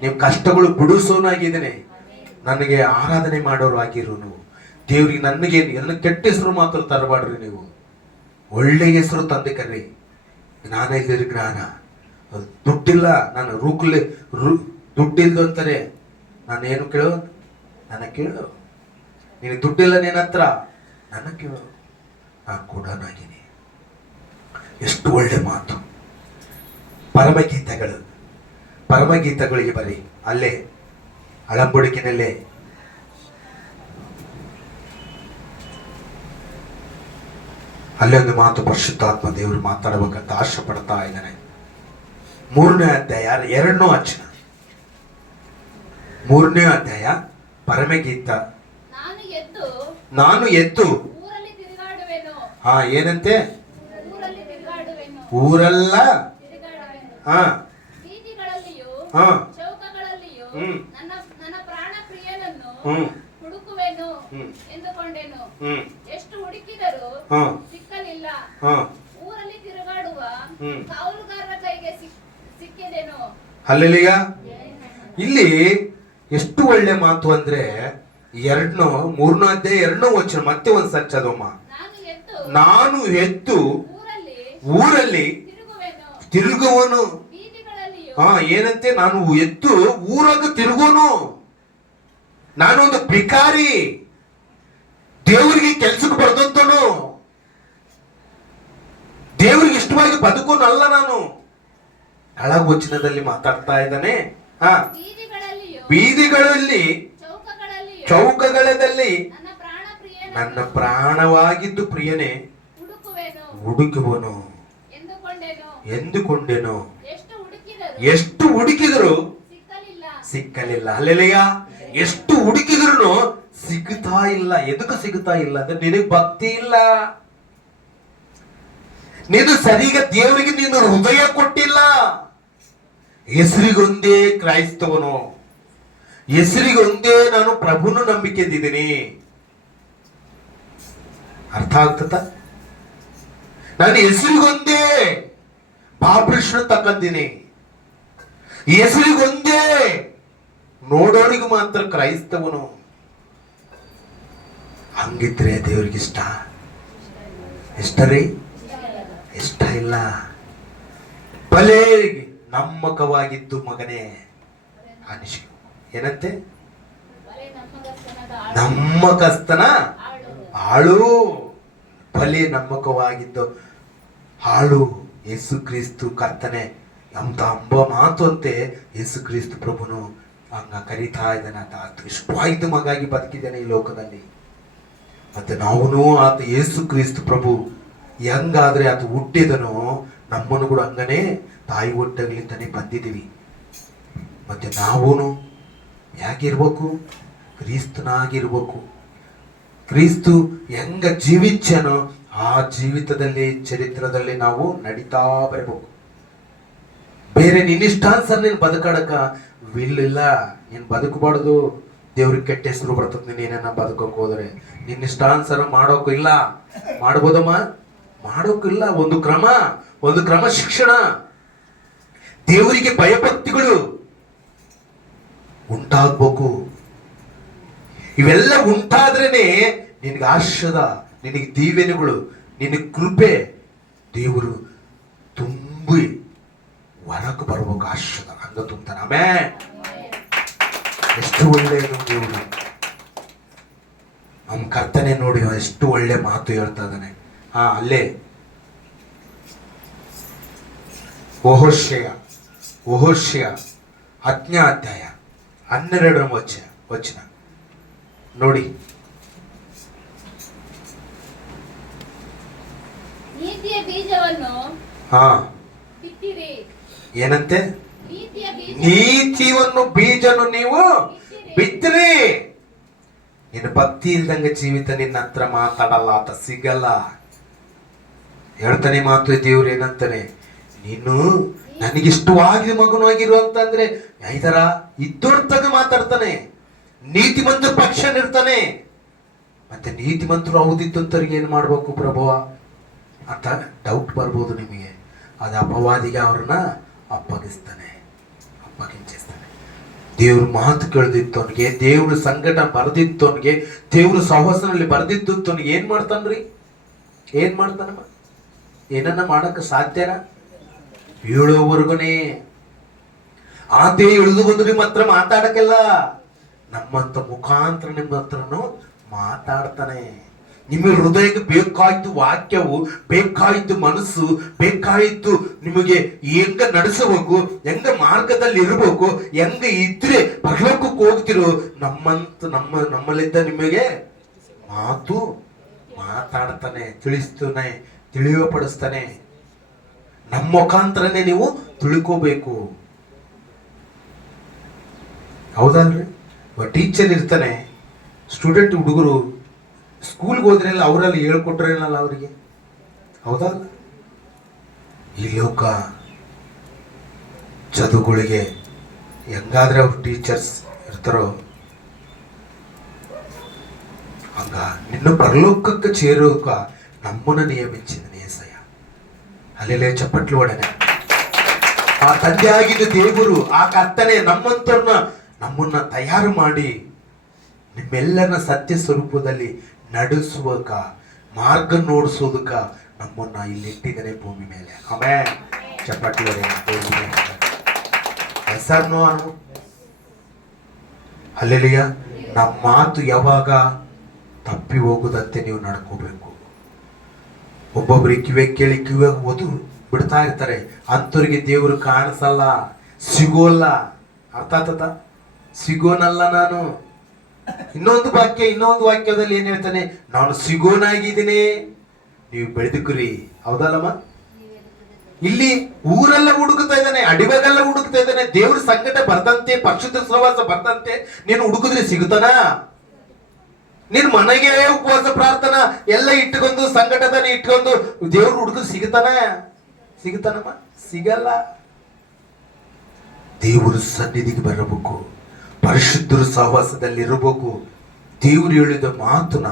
ನೀವು ಕಷ್ಟಗಳು ಬಿಡಿಸೋನಾಗಿದ್ದೇನೆ. ನನಗೆ ಆರಾಧನೆ ಮಾಡೋರು ಆಗಿರು ನೀವು. ದೇವ್ರಿಗೆ ನನಗೆ ಎಲ್ಲ ಕೆಟ್ಟ ಹೆಸರು ಮಾತ್ರ ತರಬಾಡ್ರಿ. ನೀವು ಒಳ್ಳೆ ಹೆಸರು ತಂದೆ ಕರ್ರಿ. ಜ್ಞಾನ ಇದ್ದೀರಿ, ಜ್ಞಾನ. ದುಡ್ಡಿಲ್ಲ, ನಾನು ದುಡ್ಡಿಲ್ದು ಅಂತಾರೆ. ನಾನೇನು ಕೇಳು? ನನ್ನ ಕೇಳು. ನೀನು ದುಡ್ಡಿಲ್ಲ ನಿನ್ನ ಹತ್ರ, ನನ್ನ ಕೇಳು. ನಾನು ಕೊಡೋನಾಗಿನಿ. ಎಷ್ಟು ಒಳ್ಳೆ ಮಾತು. ಪರಮಗೀತಗಳಿಗೆ ಬರಿ. ಅಲ್ಲೇ ಅಳಂಬುಡುಕಿನಲ್ಲೇ ಅಲ್ಲೇ ಒಂದು ಮಾತು ಪರಿಶುದ್ಧಾತ್ಮ ದೇವರು ಮಾತಾಡಬೇಕಂತ ಆಶೆ ಪಡ್ತಾ ಇದ್ದಾನೆ. 3ನೇ ಅಧ್ಯಾಯ 2ನೇ ವಚನ. 3ನೇ ಅಧ್ಯಾಯ ಪರಮಗೀತ. ನಾನು ಎದ್ದು ಊರಲ್ಲಿ ತಿರುಗಾಡುವೆನು. ಹಾ, ಏನಂತೆ? ಊರಲ್ಲಿ ತಿರುಗಾಡುವೆನು. ಊರೆಲ್ಲ ಹಾ ಬೀದಿಗಳಲ್ಲಿಯೂ ಹಾ ಚೌಕಗಳಲ್ಲಿಯೂ ಹ್ಮ್. ನನ್ನ ಪ್ರಾಣ ಪ್ರಿಯನನ್ನು ಹ್ಮ್ ಹುಡುಕುವೆನು ಹ್ಮ್. ಎಂದುಕೊಂಡೆನು. ಹ್ಮ್ ಎಷ್ಟು ಹುಡುಕಿದರೂ ಹ್ಮ್ ಸಿಕ್ಕಲಿಲ್ಲ. ಹ್ಮ್ ಊರಲ್ಲಿ ತಿರುಗಾಡುವ ಹ್ಮ್. ಕಾವಲುಗಾರರ ಕೈಗೆ ಸಿಕ್ಕಿದೆನು. ಅಲ್ಲೆಲ್ಲಿಗ ಇಲ್ಲಿ ಎಷ್ಟು ಒಳ್ಳೆ ಮಾತು ಅಂದ್ರೆ 3ನೇ ಅಧ್ಯಾಯ 2ನೇ ವಚನ. ಮತ್ತೆ ಒಂದ್ ಸಚ್ಚದಮ್ಮ. ನಾನು ಎದ್ದು ಊರಲ್ಲಿ ತಿರುಗುವನು. ಹಾ, ಏನಂತೆ? ನಾನು ಎದ್ದು ಊರಾಗ ತಿರುಗೋನು. ನಾನು ಒಂದು ಭಿಕಾರಿ, ದೇವರಿಗೆ ಕೆಲ್ಸಕ್ಕೆ ಬರ್ದಂತನು, ದೇವರಿಗೆ ಇಷ್ಟವಾಗಿ ಬದುಕೋನಲ್ಲ ನಾನು. ಕೆಳಗ ವಚನದಲ್ಲಿ ಮಾತಾಡ್ತಾ ಇದ್ದಾನೆ. ಹಾ, ಬೀದಿಗಳಲ್ಲಿ ಚೌಕಗಳಲ್ಲಿ ನನ್ನ ಪ್ರಾಣವಾಗಿದ್ದು ಪ್ರಿಯನೇ ಹುಡುಕುವನು ಎಂದುಕೊಂಡೆನು. ಎಷ್ಟು ಹುಡುಕಿದ್ರು ಸಿಕ್ಕಲಿಲ್ಲ. ಅಲ್ಲೆಲೆಯ ಎಷ್ಟು ಹುಡುಕಿದ್ರು ಸಿಗುತ್ತಾ ಇಲ್ಲ. ಎದಕ್ಕೆ ಸಿಗುತ್ತಾ ಇಲ್ಲ ಅಂದ್ರೆ ನಿನಗೆ ಭಕ್ತಿ ಇಲ್ಲ. ನೀನು ಸರಿಗ ದೇವರಿಗೆ ನೀನು ಹೃದಯ ಕೊಟ್ಟಿಲ್ಲ. ಹೆಸರಿಗೊಂದೇ ಕ್ರೈಸ್ತವನು, ಹೆಸರಿಗೊಂದೇ ನಾನು ಪ್ರಭುನ ನಂಬಿಕೆ ಇದ್ದೀನಿ. ಅರ್ಥ ಆಗ್ತದ? ನಾನು ಹೆಸರಿಗೊಂದೇ ಬಾಬೃಷ್ಣ ತಕ್ಕಂತೀನಿ. ಹೆಸರಿಗೊಂದೇ ನೋಡೋರಿಗೆ ಮಾತ್ರ ಕ್ರೈಸ್ತವನು. ಹಂಗಿದ್ರೆ ದೇವ್ರಿಗೆ ಇಷ್ಟ ರೀ? ಇಷ್ಟ ಇಲ್ಲ. ಬಲೆ ನಮ್ಮಕವಾಗಿದ್ದು ಮಗನೇ ಅನಿಶ್ಕ. ಏನಂತೆ? ನಮ್ಮಕಸ್ತನ ಆಳು. ಬಲೆ ನಮ್ಮಕವಾಗಿದ್ದು ಹಾಳು. ಯೇಸು ಕ್ರಿಸ್ತು ಕರ್ತನೆ ಅಂತ ಅಂಬ ಮಾತು ಅಂತೆ. ಯೇಸು ಕ್ರಿಸ್ತು ಪ್ರಭುನು ಹಂಗ ಕರೀತಾ ಇದ್ದಾನೆ. ಆತ ಇಷ್ಟವಾಯ್ತು ಮಗಾಗಿ ಬದುಕಿದ್ದಾನೆ ಈ ಲೋಕದಲ್ಲಿ. ಮತ್ತೆ ನಾವು ಆತ ಯೇಸು ಕ್ರಿಸ್ತು ಪ್ರಭು ಹೆಂಗಾದ್ರೆ ಆತ ಹುಟ್ಟಿದನೋ ನಮ್ಮನ್ನು ಕೂಡ ಹಂಗನೇ ತಾಯಿ ಹೊಟ್ಟೆಗಳಿಂದನೇ ಬಂದಿದ್ದೀವಿ. ಮತ್ತೆ ನಾವೂನು ಯಾಕಿರ್ಬೇಕು? ಕ್ರಿಸ್ತನಾಗಿರ್ಬೇಕು. ಕ್ರಿಸ್ತು ಹೆಂಗ ಜೀವಿಸನೋ ಆ ಜೀವಿತದಲ್ಲಿ ಚರಿತ್ರದಲ್ಲಿ ನಾವು ನಡೀತಾ ಬರಬೇಕು. ಬೇರೆ ನಿನ್ನಿಷ್ಟಾನುಸಾರ ನೀನು ಬದುಕಾಡಕ ವಿಲ್ಲಿಲ್ಲ. ನೀನು ಬದುಕಬಾರ್ದು. ದೇವ್ರಿಗೆ ಕೆಟ್ಟ ಹೆಸರು ಬರ್ತದೆ ನೀನೇನ ಬದುಕೋಕೆ ಹೋದ್ರೆ. ನಿನ್ನಿಷ್ಟಾನುಸಾರ ಮಾಡೋಕು ಇಲ್ಲ. ಮಾಡ್ಬೋದಮ್ಮ? ಮಾಡೋಕಿಲ್ಲ. ಒಂದು ಕ್ರಮ ಶಿಕ್ಷಣ. ದೇವರಿಗೆ ಭಯಭಕ್ತಿಗಳು ಉಂಟಾಗ್ಬೇಕು. ಇವೆಲ್ಲ ಉಂಟಾದ್ರೇನೆ ನಿನಗೆ ಆಶೀರ್ವಾದ, ನಿನಗೆ ದೀವೆನೆಗಳು, ನಿನಗೆ ಕೃಪೆ ದೇವರು ತುಂಬಿ ಹೊರಗೆ ಬರ್ಬೇಕು. ಆಶೀರ್ವಾದ ಹಂಗ ತುಂಬ್ತಾನೆ. ಆಮೇಲೆ ಎಷ್ಟು ಒಳ್ಳೆಯದು ದೇವರು. ನಮ್ಮ ಕರ್ತನೆ ನೋಡಿ ಎಷ್ಟು ಒಳ್ಳೆ ಮಾತು ಹೇಳ್ತಾ ಇದ್ದಾನೆ. ಅಲ್ಲೇ ಹೋಶೇಯ ಓಹೋಷ್ಯ 10ನೇ ಅಧ್ಯಾಯ 12ನೇ ವಚನ ನೋಡಿ. ನೀತಿಯ ಬೀಜವನ್ನು ಹಾ, ಬಿತ್ತಿರಿ. ಏನಂತೆ? ನೀತಿಯ ಬೀಜ ನೀತಿಯನ್ನು ಬೀಜನು ನೀವು ಬಿತ್ತಿರಿ. ಇನ್ನು ಭಕ್ತಿ ಇಲ್ದಂಗ ಜೀವಿತ ನಿನ್ನ ಹತ್ರ ಮಾತಾಡಲ್ಲ, ಆತ ಸಿಗಲ್ಲ. ಹೇಳ್ತಾನೆ ಮಾತು ದೇವ್ರು ಏನಂತಾನೆ, ನೀನು ನನಗಿಷ್ಟವಾಗಿ ಮಗನಾಗಿರು ಅಂತಂದ್ರೆ ಇದರ ಇದ್ದೋರ್ತಗ ಮಾತಾಡ್ತಾನೆ. ನೀತಿಮಂತರ ಪಕ್ಷ ನಿರ್ತಾನೆ. ಮತ್ತೆ ನೀತಿಮಂತರು ಹೌದಿದ್ದಂತವ್ರಿಗೆ ಏನ್ ಮಾಡ್ಬೇಕು ಪ್ರಭುವ ಅಂತ ಡೌಟ್ ಬರ್ಬೋದು ನಿಮಗೆ. ಅದು ಅಪವಾದಿಗೆ ಅವ್ರನ್ನ ಅಪ್ಪಗಿಸ್ತಾನೆ. ದೇವ್ರ ಮಾತು ಕೇಳ್ದಿತ್ತವನಿಗೆ, ದೇವ್ರ ಸಂಕಟ ಬರೆದಿತ್ತವನಿಗೆ, ದೇವ್ರ ಸಹವಾಸನಲ್ಲಿ ಬರೆದಿದ್ದವನಿಗೆ ಏನ್ ಮಾಡ್ತಾನ್ರಿ? ಏನ್ ಮಾಡ್ತಾನಮ್ಮ? ಏನನ್ನ ಮಾಡಕ್ಕೆ ಸಾಧ್ಯನಾ? ಹೇಳೋವರೆಗುನೇ. ಆತೇ ಇಳಿದು ಬಂದು ನಿಮ್ಮ ಹತ್ರ ಮಾತಾಡಕ್ಕೆಲ್ಲ, ನಮ್ಮಂತ ಮುಖಾಂತರ ನಿಮ್ಮ ಹತ್ರನು ಮಾತಾಡ್ತಾನೆ. ನಿಮ್ಮ ಹೃದಯಕ್ಕೆ ಬೇಕಾಯ್ತು ವಾಕ್ಯವು, ಬೇಕಾಯ್ತು ಮನಸ್ಸು, ಬೇಕಾಯ್ತು ನಿಮಗೆ ಹೆಂಗ ನಡೆಸಬೇಕು, ಹೆಂಗ ಮಾರ್ಗದಲ್ಲಿ ಇರಬೇಕು, ಹೆಂಗ ಇದ್ರೆ ಪರಲೋಕಕ್ಕೆ ಹೋಗ್ತಿರೋ ನಮ್ಮಲ್ಲಿದ್ದ ನಿಮಗೆ ಮಾತು ಮಾತಾಡ್ತಾನೆ, ತಿಳಿಸ್ತಾನೆ, ತಿಳಿಯಪಡಿಸ್ತಾನೆ. ನಮ್ಮ ಮುಖಾಂತರನೇ ನೀವು ತಿಳ್ಕೋಬೇಕು. ಹೌದಲ್ರಿ? ಟೀಚರ್ ಇರ್ತಾನೆ, ಸ್ಟೂಡೆಂಟ್ ಹುಡುಗರು ಸ್ಕೂಲ್ಗೆ ಹೋದ್ರೆಲ್ಲ ಅವರಲ್ಲಿ ಹೇಳ್ಕೊಟ್ರೇನಲ್ಲ ಅವರಿಗೆ. ಹೌದಲ್ಲ? ಈ ಲೋಕ ಚದುಗಳಿಗೆ ಹೆಂಗಾದ್ರೆ ಅವ್ರು ಟೀಚರ್ಸ್ ಇರ್ತಾರೋ ಹಂಗ ನಿನ್ನ ಪರಲೋಕಕ್ಕೆ ಸೇರೋಕ ನಮ್ಮನ್ನ ನಿಯಮಿಸಿದ ಏಸಯ್ಯ. ಅಲ್ಲೆಲ್ಲೇ ಚಪ್ಪಟ್ಲು ಒಡನೆ ಆ ತಂದೆ ಆಗಿದ್ದ ದೇವರು, ಆ ಕರ್ತನೆ ನಮ್ಮನ್ನ ತಯಾರು ಮಾಡಿ ನಿಮ್ಮೆಲ್ಲರನ್ನ ಸತ್ಯ ಸ್ವರೂಪದಲ್ಲಿ ನಡೆಸುವಕ, ಮಾರ್ಗ ನೋಡಿಸೋದಕ್ಕ ನಮ್ಮನ್ನ ಇಲ್ಲಿ ಇಟ್ಟಿದ್ದಾನೆ ಭೂಮಿ ಮೇಲೆ. ಆಮೇಲೆ ಚಪಾಟಿ ಹೆಸರು ಅಲ್ಲೆಲಿಯ. ನಮ್ಮ ಮಾತು ಯಾವಾಗ ತಪ್ಪಿ ಹೋಗುದಂತೆ ನೀವು ನಡ್ಕೋಬೇಕು. ಒಬ್ಬೊಬ್ರಿಗೆ ಕಿವಿಗೆ ಓದು ಬಿಡ್ತಾ ಇರ್ತಾರೆ, ಅಂಥವ್ರಿಗೆ ದೇವರು ಕಾಣಿಸಲ್ಲ, ಸಿಗೋಲ್ಲ. ಅರ್ಥ ಆತದ? ಸಿಗೋನಲ್ಲ ನಾನು. ಇನ್ನೊಂದು ವಾಕ್ಯದಲ್ಲಿ ಏನ್ ಹೇಳ್ತಾನೆ? ನಾನು ಸಿಗೋನಾಗಿದ್ದೀನಿ, ನೀವು ಬೆಳೆದುಕ್ರಿ. ಹೌದಲ್ಲಮ್ಮ? ಇಲ್ಲಿ ಊರೆಲ್ಲ ಹುಡುಕ್ತಾ ಇದ್ದಾನೆ, ಅಡಿವಾಗೆಲ್ಲ ಹುಡುಕ್ತಾ ಇದ್ದಾನೆ. ದೇವ್ರ ಸಂಕಟ ಬರ್ದಂತೆ, ಪರಿಶುದ್ಧ ಸಹವಾಸ ಬರ್ದಂತೆ ನೀನು ಹುಡುಕಿದ್ರೆ ಸಿಗುತ್ತಾನ? ನಿನ್ ಮನೆಗೆ ಉಪವಾಸ ಪ್ರಾರ್ಥನಾ ಎಲ್ಲ ಇಟ್ಕೊಂಡು ಸಂಕಟದನ್ನ ಇಟ್ಕೊಂಡು ದೇವ್ರು ಹುಡುಕಿದ್ರೆ ಸಿಗುತ್ತಾನಮ್ಮ? ಸಿಗಲ್ಲ. ದೇವ್ರ ಸನ್ನಿಧಿಗೆ ಬರಬೇಕು, ಪರಿಶುದ್ಧರ ಸಹವಾಸದಲ್ಲಿ ಇರಬೇಕು. ದೇವ್ರು ಹೇಳಿದ ಮಾತನ್ನ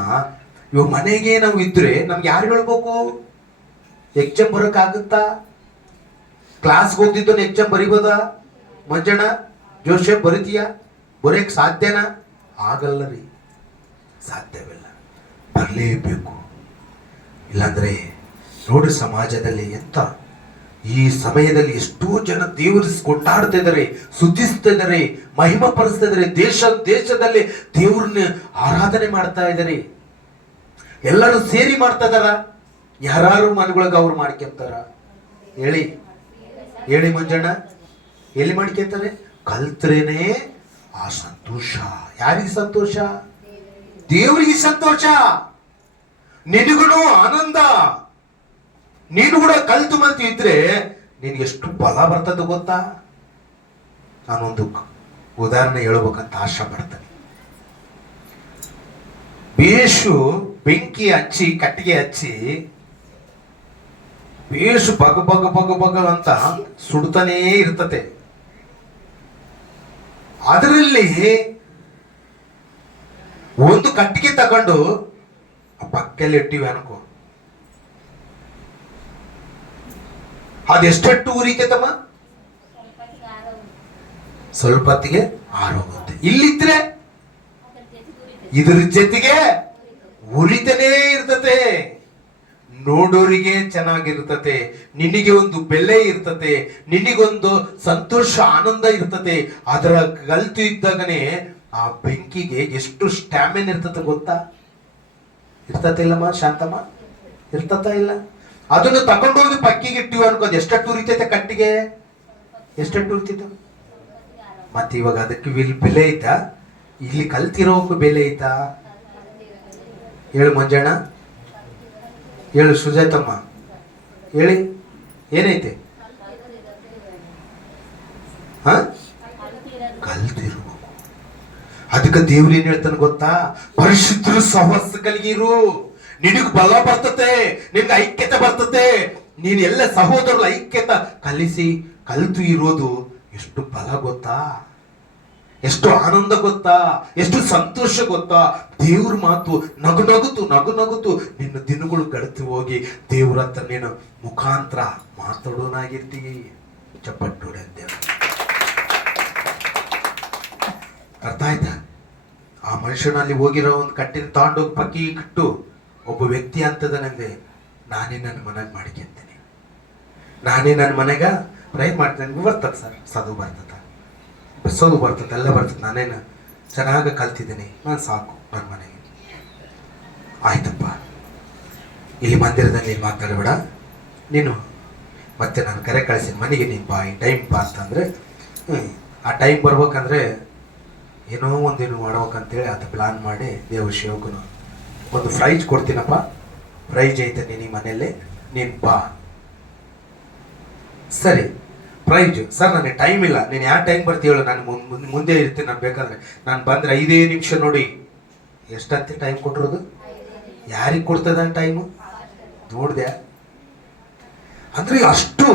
ಇವಾಗ ಮನೆಗೆ ನಾವು ಇದ್ರೆ ನಮ್ಗೆ ಯಾರು ಹೇಳ್ಬೇಕು? ಎಕ್ಸಾಮ್ ಬರೋಕ್ಕಾಗುತ್ತಾ? ಕ್ಲಾಸ್ಗೆ ಹೋಗ್ತಿದ್ದು ಎಕ್ಸಾಮ್ ಬರಿಬೋದಾ? ಮಂಜಣ್ಣ ಜೋಶೆಫ್ ಬರಿತೀಯಾ? ಬರೆಯಕ್ಕೆ ಸಾಧ್ಯನಾ? ಆಗಲ್ಲ ರೀ, ಸಾಧ್ಯವಿಲ್ಲ. ಬರಲೇಬೇಕು. ಇಲ್ಲಾಂದ್ರೆ ನೋಡಿ ಸಮಾಜದಲ್ಲಿ ಎಂತ ಈ ಸಮಯದಲ್ಲಿ ಎಷ್ಟೋ ಜನ ದೇವರು ಕೊಂಡಾಡ್ತಾ ಇದ್ದಾರೆ, ಸ್ತುತಿಸ್ತಾ ಇದ್ದಾರೆ, ಮಹಿಮಾ ಪಡಿಸ್ತಾ ಇದ್ದಾರೆ. ದೇಶದಲ್ಲಿ ದೇವ್ರನ್ನ ಆರಾಧನೆ ಮಾಡ್ತಾ ಇದ್ದಾರೆ. ಎಲ್ಲರೂ ಸೇರಿ ಮಾಡ್ತಾ ಇದಾರ? ಯಾರು ಮನೆಗೊಳಗ ಅವ್ರು ಮಾಡ್ಕೊಂತಾರ? ಹೇಳಿ ಮಂಜಣ್ಣ, ಎಲ್ಲಿ ಮಾಡ್ಕೊಂತಾರೆ? ಕಲ್ತ್ರೇನೆ ಆ ಸಂತೋಷ. ಯಾರಿಗೆ ಸಂತೋಷ? ದೇವರಿಗೆ ಸಂತೋಷ, ನಿನಗೂ ಆನಂದ. ನೀನು ಕೂಡ ಕಲ್ತು ಮಂತಿ ಇದ್ರೆ ನಿನ್ಗೆ ಎಷ್ಟು ಬಲ ಬರ್ತದೆ ಗೊತ್ತಾ? ನಾನೊಂದು ಉದಾಹರಣೆ ಹೇಳ್ಬೇಕಂತ ಆಶೆ ಪಡ್ತೇನೆ. ಬೇಷು ಬೆಂಕಿ ಹಚ್ಚಿ, ಕಟ್ಟಿಗೆ ಹಚ್ಚಿ ಬೇಷು ಬಗ ಅಂತ ಸುಡ್ತಾನೇ ಇರ್ತತೆ. ಅದರಲ್ಲಿ ಒಂದು ಕಟ್ಟಿಗೆ ತಗೊಂಡು ಪಕ್ಕದಲ್ಲಿ ಇಟ್ಟಿವಿ ಅನ್ಕೋ, ಅದೆಷ್ಟು ಉರಿತೈತಮ್ಮ? ಸ್ವಲ್ಪ ಹೊತ್ತಿಗೆ ಆರೋಗುತ್ತೆ. ಇಲ್ಲಿದ್ರೆ ಇದ್ರ ಜೊತೆಗೆ ಉರಿತಾನೇ ಇರ್ತತೆ. ನೋಡೋರಿಗೆ ಚೆನ್ನಾಗಿರ್ತತೆ, ನಿನಗೆ ಒಂದು ಬೆಲೆ ಇರ್ತತೆ, ನಿನಗೊಂದು ಸಂತೋಷ ಆನಂದ ಇರ್ತತೆ. ಅದರ ಕಲ್ತು ಇದ್ದಾಗನೇ ಆ ಬೆಂಕಿಗೆ ಎಷ್ಟು ಸ್ಟ್ಯಾಮಿನ್ ಇರ್ತತೆ ಗೊತ್ತಾ? ಇರ್ತತೆ ಇಲ್ಲಮ್ಮ ಶಾಂತಮ್ಮ? ಇರ್ತತ ಇಲ್ಲ? ಅದನ್ನು ತಗೊಂಡೋಗಿ ಪಕ್ಕಿಗೆ ಇಟ್ಟಿವ ಅನ್ಕೋದು, ಎಷ್ಟಟ್ಟು ಉರಿತೈತೆ ಕಟ್ಟಿಗೆ? ಎಷ್ಟೆಷ್ಟು ಉಳಿತಿತ್ತು? ಮತ್ತೆ ಇವಾಗ ಅದಕ್ಕೆ ಬೆಲೆ ಐತಾ? ಇಲ್ಲಿ ಕಲ್ತಿರೋಕ್ಕೂ ಬೆಲೆ ಐತಾ? ಹೇಳು ಮಂಜಣ್ಣ, ಹೇಳು ಸುಜಾತಮ್ಮ, ಹೇಳಿ ಏನೈತೆ? ಹ ಕಲ್ತಿರ್ಬೇಕು. ಅದಕ್ಕೆ ದೇವ್ರು ಏನ್ ಹೇಳ್ತಾನೆ ಗೊತ್ತಾ? ಪರಿಶುದ್ಧರು ಸಹವಾಸ ಕಲಿಗಿರು, ನಿನಗ್ ಬಲ ಬರ್ತತೆ, ನಿನ್ಗೆ ಐಕ್ಯತೆ ಬರ್ತತೆ. ನೀನ್ ಎಲ್ಲ ಸಹೋದರರ ಐಕ್ಯತೆ ಕಲಿತು ಇರೋದು ಎಷ್ಟು ಬಲ ಗೊತ್ತಾ? ಎಷ್ಟು ಆನಂದ ಗೊತ್ತಾ? ಎಷ್ಟು ಸಂತೋಷ ಗೊತ್ತಾ? ದೇವ್ರ ಮಾತು ನಗು ನಗುತ್ತು ನಿನ್ನ ದಿನಗಳು ಕಳೆದು ಹೋಗಿ ದೇವ್ರ ಹತ್ರ ನೀನು ಮುಖಾಂತರ ಮಾತಾಡೋನಾಗಿರ್ತೀವಿ. ಚಪ್ಪಟ್ಟು ದೇವ್ರ ಅರ್ಥ ಆಯ್ತಾ? ಆ ಮನುಷ್ಯನಲ್ಲಿ ಹೋಗಿರೋ ಒಂದು ಕಟ್ಟಿನ ತಗೊಂಡೋಗಿ ಪಕ್ಕಿ ಕಟ್ಟು. ಒಬ್ಬ ವ್ಯಕ್ತಿ ಅಂತದ ನಂಗೆ, ನಾನೇ ನನ್ನ ಮನೆಗೆ ಮಾಡ್ಕೊಂತೀನಿ, ನಾನೇ ನನ್ನ ಮನೆಗ ಪ್ರಯತ್ನ ಮಾಡ್ತೇನೆ. ಬರ್ತದೆ ಸರ್, ಸದು ಬರ್ತದೆ, ಬಸ್ಸೋದು ಬರ್ತದೆ, ಎಲ್ಲ ಬರ್ತದೆ. ನಾನೇನು ಚೆನ್ನಾಗಿ ಕಲ್ತಿದ್ದೀನಿ, ನಾನು ಸಾಕು ನನ್ನ ಮನೆಗೆ. ಆಯ್ತಪ್ಪ, ಇಲ್ಲಿ ಮಂದಿರದಲ್ಲಿ ನೀನು ಮಾತಾಡಬೇಡ, ನೀನು ಮತ್ತೆ ನಾನು ಕರೆ ಕಳಿಸಿ ಮನೆಗೆ ನೀನು ಬಾ, ಈ ಟೈಮ್ ಬಾ ಅಂತಂದರೆ ಆ ಟೈಮ್ ಬರ್ಬೇಕಂದ್ರೆ ಏನೋ ಒಂದೇನು ಮಾಡ್ಬೇಕಂತೇಳಿ ಅದು ಪ್ಲಾನ್ ಮಾಡಿ ದೇವ್ರ ಶಿವಕನು ಒಂದು ಪ್ರೈಜ್ ಕೊಡ್ತೀನಪ್ಪ, ಪ್ರೈಜ್ ಐತೆ ನೀನು ಈ ಮನೆಯಲ್ಲೇ, ನೀನು ಬಾ. ಸರಿ, ಪ್ರೈಜ್ ಸರ್, ನನಗೆ ಟೈಮ್ ಇಲ್ಲ, ನೀನು ಯಾವ ಟೈಮ್ ಬರ್ತೀವಿ ಹೇಳು, ನಾನು ಮುಂದೆ ಇರ್ತೀನಿ. ನಾನು ಬೇಕಾದ್ರೆ ನಾನು ಬಂದರೆ 5 ನಿಮಿಷ ನೋಡಿ. ಎಷ್ಟಂತೆ ಟೈಮ್ ಕೊಟ್ಟಿರೋದು? ಯಾರಿಗೆ ಕೊಡ್ತದ ಟೈಮು ನೋಡ್ದೆ? ಅಂದ್ರೆ ಅಷ್ಟು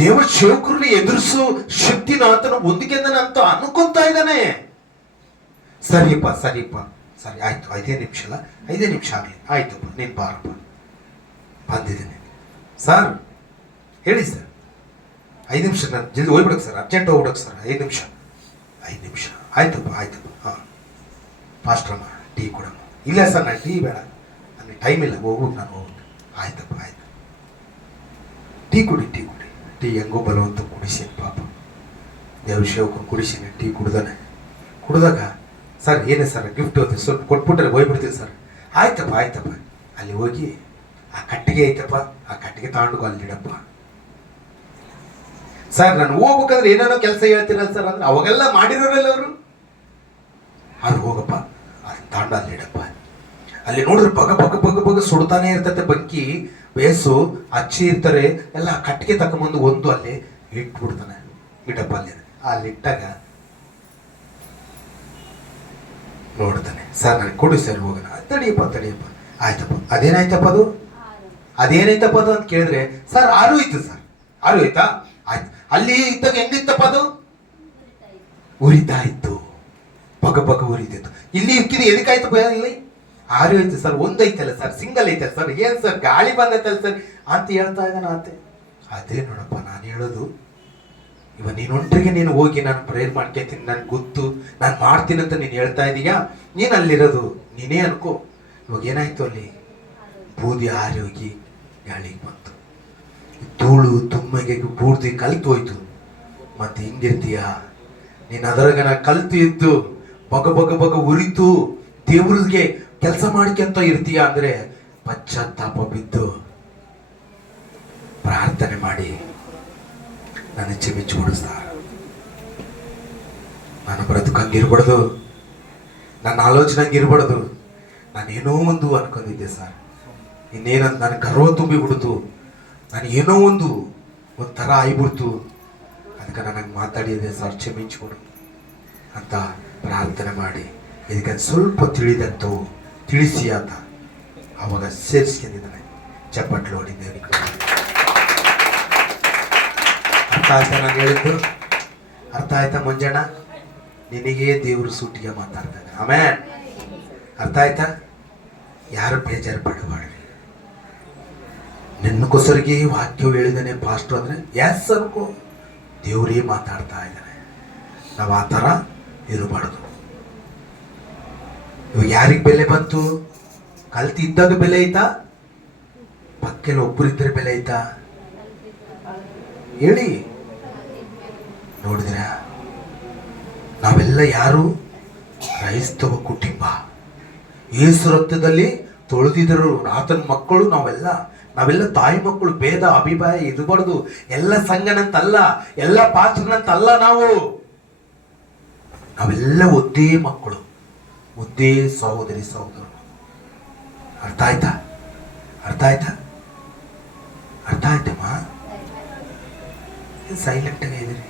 ದೇವ ಸೇವಕರನ್ನ ಎದುರಿಸೋ ಶಕ್ತಿನ ಆತನ ಒಂದಿಗೆಂದ ಅಂತ ಅನ್ಕೊಂತಾ ಇದ್ದಾನೆ. ಸರಿಪ್ಪ ಸರಿ, ಆಯ್ತು, 5 ನಿಮಿಷ ಅಲ್ಲ, 5 ನಿಮಿಷ ಆಗಲಿ, ಆಯ್ತಪ್ಪ, ನೀನು ಬಾರಪ್ಪ, ಬಂದಿದ್ದೀನಿ. ಸರ್ ಹೇಳಿ ಸರ್, 5 ನಿಮಿಷ, ನಾನು ಜಲ್ದಿ ಹೋಗ್ಬಿಡಕ್ಕೆ ಸರ್, ಅರ್ಜೆಂಟ್ ಹೋಗ್ಬಿಡಕ್ಕೆ ಸರ್, 5 ನಿಮಿಷ, ಆಯ್ತಪ್ಪ, ಹಾಂ ಫಾಸ್ಟ್ರಮ್ಮ, ಟೀ ಕೊಡಮ್ಮ. ಇಲ್ಲ ಸರ್, ನಾನು ಟೀ ಬೇಡ, ನನಗೆ ಟೈಮ್ ಇಲ್ಲ, ಹೋಗ್ಬಿಟ್ಟು ನಾನು ಹೋಗ್ಬಿಟ್ಟು. ಆಯ್ತಪ್ಪ, ಆಯ್ತು, ಟೀ ಕುಡಿ, ಟೀ ಹೆಂಗೋ ಬಲವಂತ ಕುಡಿಸೀನಿ, ಪಾಪ ದೇವ್ರ ಸೇವಕರು ಕುಡಿಸೀನಿ, ಟೀ ಕುಡ್ದಾಗ ಸರ್ ಏನೇ ಸರ್ ಗಿಫ್ಟ್ ಹೋಗ್ತೀವಿ, ಸ್ವಲ್ಪ ಕೊಟ್ಬಿಟ್ರೆ ಹೋಗ್ಬಿಡ್ತೀವಿ ಸರ್. ಆಯ್ತಪ್ಪ, ಅಲ್ಲಿ ಹೋಗಿ ಆ ಕಟ್ಟಿಗೆ ಐತಪ್ಪ, ಆ ಕಟ್ಟಿಗೆ ತಗೊಂಡು ಅಲ್ಲಿಡಪ್ಪ. ಸರ್ ನಾನು ಹೋಗ್ಬೇಕಂದ್ರೆ ಏನೇನೋ ಕೆಲಸ ಹೇಳ್ತೀರಲ್ಲ ಸರ್ ಅಂದ್ರೆ ಅವಾಗೆಲ್ಲ ಮಾಡಿರೋರಲ್ಲ ಅವರು. ಅದು ಹೋಗಪ್ಪ, ಅದು ತಗೊಂಡು ಅಲ್ಲಿಡಪ್ಪ. ಅಲ್ಲಿ ನೋಡಿದ್ರೆ ಬಗ ಸುಡ್ತಾನೆ ಇರ್ತತೆ ಬೆಂಕಿ, ಬೇಸು ಹಚ್ಚಿ ಇರ್ತಾರೆ ಎಲ್ಲ. ಕಟ್ಟಿಗೆ ತಕೊಂಬಂದು ಒಂದು ಅಲ್ಲಿ ಇಟ್ಬಿಡ್ತಾನೆ, ಇಡಪ್ಪ ಅಲ್ಲಿಟ್ಟಾಗ ನೋಡ್ತಾನೆ. ಸರ್ ನನಗೆ ಕೊಡಿ ಸರ್, ಹೋಗೋಣ. ತಡಿಯಪ್ಪ, ಆಯ್ತಪ್ಪ, ಅದೇನಾಯ್ತಪ್ಪ ಅದು ಅಂತ ಕೇಳಿದ್ರೆ, ಸರ್ ಆರು ಇತ್ತು ಸರ್, ಆರು ಆಯ್ತಾ, ಆಯ್ತು. ಅಲ್ಲಿ ಇದ್ದಾಗ ಹೆಂಗಿತ್ತಪ್ಪ ಅದು? ಉರಿತಾ ಇತ್ತು, ಬಗ ಉರಿತಿತ್ತು. ಇಲ್ಲಿ ಇಕ್ಕಿದ ಎದಕ್ಕಾಯ್ತಪ್ಪ? ಇಲ್ಲಿ ಆರು ಐತೆ ಸರ್, ಒಂದೈತಲ್ಲ ಸರ್, ಸಿಂಗಲ್ ಐತಲ್ಲ ಸರ್, ಏನ್ ಸರ್ ಗಾಳಿ ಬಂದೈತಲ್ಲ ಸರ್ ಅಂತ ಹೇಳ್ತಾ ಇದ್ದಾನ ಆತೆ. ಅದೇ ನೋಡಪ್ಪ ನಾನು ಹೇಳೋದು, ಇವ ನೀನೊಂಟ್ರಿಗೆ ನೀನು ಹೋಗಿ ನಾನು ಪ್ರೇಯರ್ ಮಾಡ್ಕೊತೀನಿ, ನನ್ಗೆ ಗೊತ್ತು, ನಾನು ಮಾಡ್ತೀನಿ ಅಂತ ನೀನು ಹೇಳ್ತಾ ಇದೀಯಾ. ನೀನು ಅಲ್ಲಿರೋದು ನೀನೇ ಅನ್ಕೋ. ಇವಾಗ ಏನಾಯ್ತು, ಅಲ್ಲಿ ಬೂದಿ ಹಾರಿ ಹೋಗಿ ಗಾಳಿಗೆ ಬಂತು, ಧೂಳು ತುಮ್ಮಗೆ ಬೂರ್ದಿ ಕಲ್ತು ಹೋಯ್ತು. ಮತ್ತೆ ಹಿಂಗಿರ್ತೀಯ ನೀನು? ಅದರಾಗ ಕಲ್ತು ಇದ್ದು ಬಗ ಉರಿತು ದೇವ್ರಿಗೆ ಕೆಲಸ ಮಾಡ್ಕೊಂತ ಇರ್ತೀಯ ಅಂದ್ರೆ ಪಶ್ಚಾತ್ತಾಪ ಬಿದ್ದು ಪ್ರಾರ್ಥನೆ ಮಾಡಿ ನನ್ನ ಕ್ಷಮಿಸಿ ಕೊಡಿಸ್ತಾ. ನಾನು ಬ್ರತಕಂಗಿರ್ಬಾರ್ದು, ನನ್ನ ಆಲೋಚನೆ ಹಂಗಿರ್ಬಾರ್ದು. ನಾನೇನೋ ಒಂದು ಅನ್ಕೊಂಡಿದ್ದೆ ಸರ್, ಇನ್ನೇನಂತ ನನಗೆ ಗರ್ವ ತುಂಬಿಬಿಡ್ತು, ನಾನು ಏನೋ ಒಂದು ಥರ ಆಗಿಬಿಡ್ತು. ಅದಕ್ಕೆ ನನಗೆ ಮಾತಾಡಿದೆ ಸರ್, ಕ್ಷಮಿಸಿಕೊಡು ಅಂತ ಪ್ರಾರ್ಥನೆ ಮಾಡಿ ಇದಕ್ಕೆ ಸ್ವಲ್ಪ ತಿಳಿದಂತು ತಿಳಿಸಿ ಅಂತ ಅವಾಗ ಸೇರಿಸ್ಕೊಂಡಿದ್ದಾನೆ. ಚಪ್ಪಟ್ಲು ಹೊಡಿದ್ದೆ. ಅರ್ಥ ಆಯ್ತಾ ನಾನು ಹೇಳಿದ್ದು? ಅರ್ಥ ಆಯ್ತಾ ಮಂಜಣ್ಣ? ನಿನಗೆ ದೇವರು ಸೂಟಿಗೆ ಮಾತಾಡ್ತಾ ಇದ್ದಾನೆ. ಆಮೇಲೆ ಅರ್ಥ ಆಯ್ತಾ? ಯಾರು ಬೇಜಾರು ಪಡಬಾರ್ದು. ನಿನ್ನಕ್ಕೋಸ್ಕರಿಗೆ ವಾಕ್ಯವು ಹೇಳಿದ್ದಾನೆ ಪಾಸ್ಟರ್ ಅಂದ್ರೆ ಎಸ್ ಅನ್ಕೋ, ದೇವರೇ ಮಾತಾಡ್ತಾ ಇದ್ದಾನೆ. ನಾವು ಆ ಥರ ಇರಬಾರ್ದು. ಇವಾಗ ಯಾರಿಗೆ ಬೆಲೆ ಬಂತು? ಕಲ್ತಿದ್ದಾಗ ಬೆಲೆ ಐತಾ? ಪಕ್ಕದಲ್ಲಿ ಒಬ್ಬರಿದ್ರೆ ಬೆಲೆ ಐತಾ? ಹೇಳಿ. ನೋಡಿದ್ರ ನಾವೆಲ್ಲ ಯಾರು? ಕ್ರೈಸ್ತವ ಕುಟುಂಬ. ಯೇಸು ರಕ್ತದಲ್ಲಿ ತೊಳೆದಿದ್ದರು ಆತನ ಮಕ್ಕಳು ನಾವೆಲ್ಲ. ನಾವೆಲ್ಲ ತಾಯಿ ಮಕ್ಕಳು, ಭೇದ ಅಭಿಪ್ರಾಯ ಇರಬಾರ್ದು. ಎಲ್ಲ ಸಂಘನಂತಲ್ಲ, ಎಲ್ಲ ಪಾತ್ರನಂತಲ್ಲ, ನಾವೆಲ್ಲ ಒಂದೇ ಮಕ್ಕಳು, ಒಂದೇ ಸಹೋದರಿ ಸಹೋದರರು. ಅರ್ಥ ಆಯ್ತಾ? ಅರ್ಥ ಆಯ್ತಾ? ಅರ್ಥ ಆಯ್ತಮ್ಮ? ಸೈಲೆಂಟ್ ಆಗಿ ಇದ್ದೀರಿ.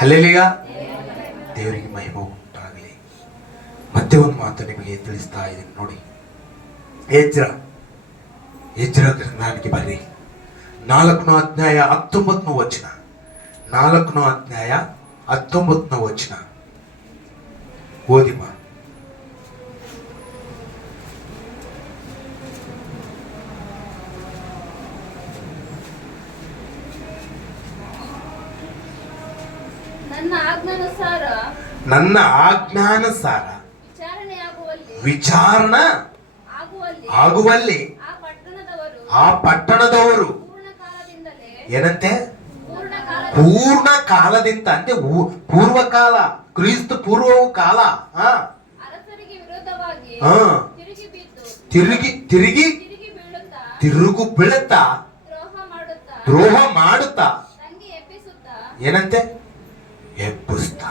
ಅಲ್ಲೆಲ್ಲಿಗ ದೇವರಿಗೆ ಮಹಿಮೆ ಉಂಟಾಗಲಿ. ಮತ್ತೆ ಒಂದು ಮಾತು ನಿಮಗೆ ತಿಳಿಸ್ತಾ ಇದ್ದೀನಿ ನೋಡಿ. ಎಜ್ರ ಗ್ರಂಥಾనికి ಬರ್ರಿ. 4ನೇ ಅಧ್ಯಾಯ 19ನೇ ವಚನ. 4ನೇ ಅಧ್ಯಾಯ 19ನೇ ವಚನ ಓದಿಮ್ಮ. ನನ್ನ ಆಜ್ಞಾನುಸಾರ ವಿಚಾರಣ ಆಗುವಲ್ಲಿ ಆ ಪಟ್ಟಣದವರು ಏನಂತೆ? ಪೂರ್ಣ ಕಾಲದಿಂದ, ಅಂದ್ರೆ ಪೂರ್ವಕಾಲ, ಕ್ರಿಸ್ತ ಪೂರ್ವ ಕಾಲ. ತಿರುಗು ಬೀಳುತ್ತಾ ದ್ರೋಹ ಮಾಡುತ್ತಾ ಏನಂತೆ? ಎಬ್ಬಿಸ್ತಾ.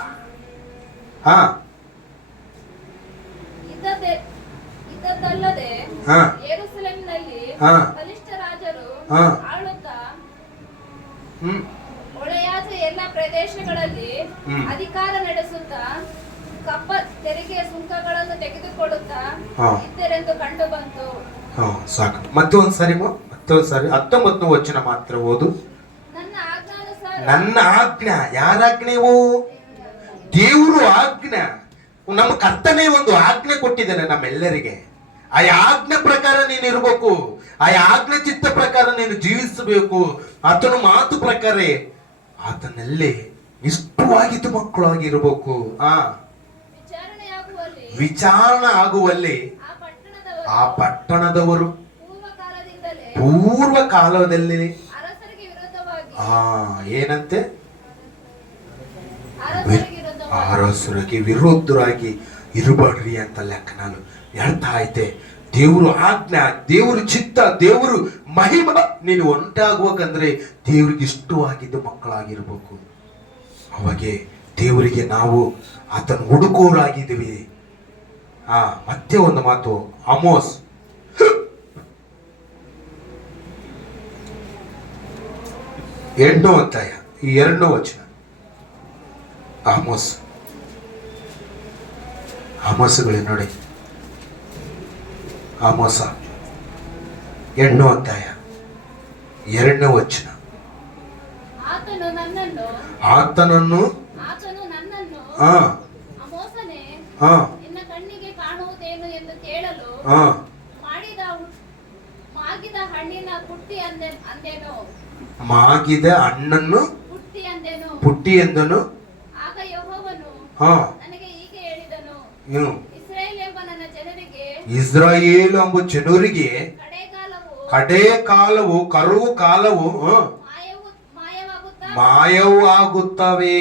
ಎಲ್ಲ ಪ್ರದೇಶಗಳಲ್ಲಿ ಅಧಿಕಾರ ನಡೆಸುತ್ತಾ ಕಪ್ಪ ತೆರಿಗೆ ಸುಂಕಗಳನ್ನು ತೆಗೆದುಕೊಳ್ಳುತ್ತಾ ಇದ್ದರೆಂದು ಕಂಡು ಬಂತು. ಸಾಕು. ಮತ್ತೊಂದ್ಸರಿ 19ನೇ ವಚನ ಮಾತ್ರ ಓದು. ನನ್ನ ಆಜ್ಞಾ. ಯಾರ ಆಜ್ಞೆವು? ದೇವರು ಆಜ್ಞೆ. ನಮ್ಮ ಕರ್ತನೇ ಒಂದು ಆಜ್ಞೆ ಕೊಟ್ಟಿದ್ದಾನೆ ನಮ್ಮೆಲ್ಲರಿಗೆ. ಆ ಆಜ್ಞೆ ಪ್ರಕಾರ ನೀನು ಇರಬೇಕು. ಆ ಆಜ್ಞೆ ಚಿತ್ತ ಪ್ರಕಾರ ನೀನು ಜೀವಿಸಬೇಕು. ಆತನ ಮಾತು ಪ್ರಕಾರ ಆತನಲ್ಲೇ ಇಷ್ಟವಾಗಿದ್ದು ಮಕ್ಕಳಾಗಿರ್ಬೇಕು. ವಿಚಾರಣೆ ಆಗುವಲ್ಲಿ ಆ ಪಟ್ಟಣದವರು ಪೂರ್ವ ಕಾಲದಲ್ಲಿ ಏನಂತೆ? ಅರಸರಿಗೆ ವಿರೋಧರಾಗಿ ಇರಬಾಡ್ರಿ ಅಂತ ಲೆಕ್ಕ ನಾನು ಹೇಳ್ತಾ ಐತೆ. ದೇವರು ಆಜ್ಞಾ, ದೇವರು ಚಿತ್ತ, ದೇವರು ಮಹಿಮ ನೀನು ಉಂಟಾಗುವಕಂದ್ರೆ ದೇವರಿಗೆ ಇಷ್ಟವಾಗಿದ್ದು ಮಕ್ಕಳಾಗಿರ್ಬೇಕು. ಅವಾಗೆ ದೇವರಿಗೆ ನಾವು ಆತನ ಹುಡುಕೋರಾಗಿದ್ದೀವಿ. ಮತ್ತೆ ಒಂದು ಮಾತು, ಆಮೋಸ್ 8ನೇ ಅಧ್ಯಾಯ 2ನೇ ವಚನ. ಆಮೋಸಗಳೇ ನೋಡಿ. ಆಮೋಸ 8ನೇ ಅಧ್ಯಾಯ 2ನೇ ವಚನ. ಆತನನ್ನು ಮಾಗಿದ ಹಣ್ಣನ್ನು ಪುಟ್ಟಿ ಎಂದನು. ಇಸ್ರಾಯೇಲ್ ಎಂಬ ಜನರಿಗೆ ಕಡೆ ಕಾಲವು, ಕರುವು ಕಾಲವು ಮಾಯವಾಗುತ್ತವೆ.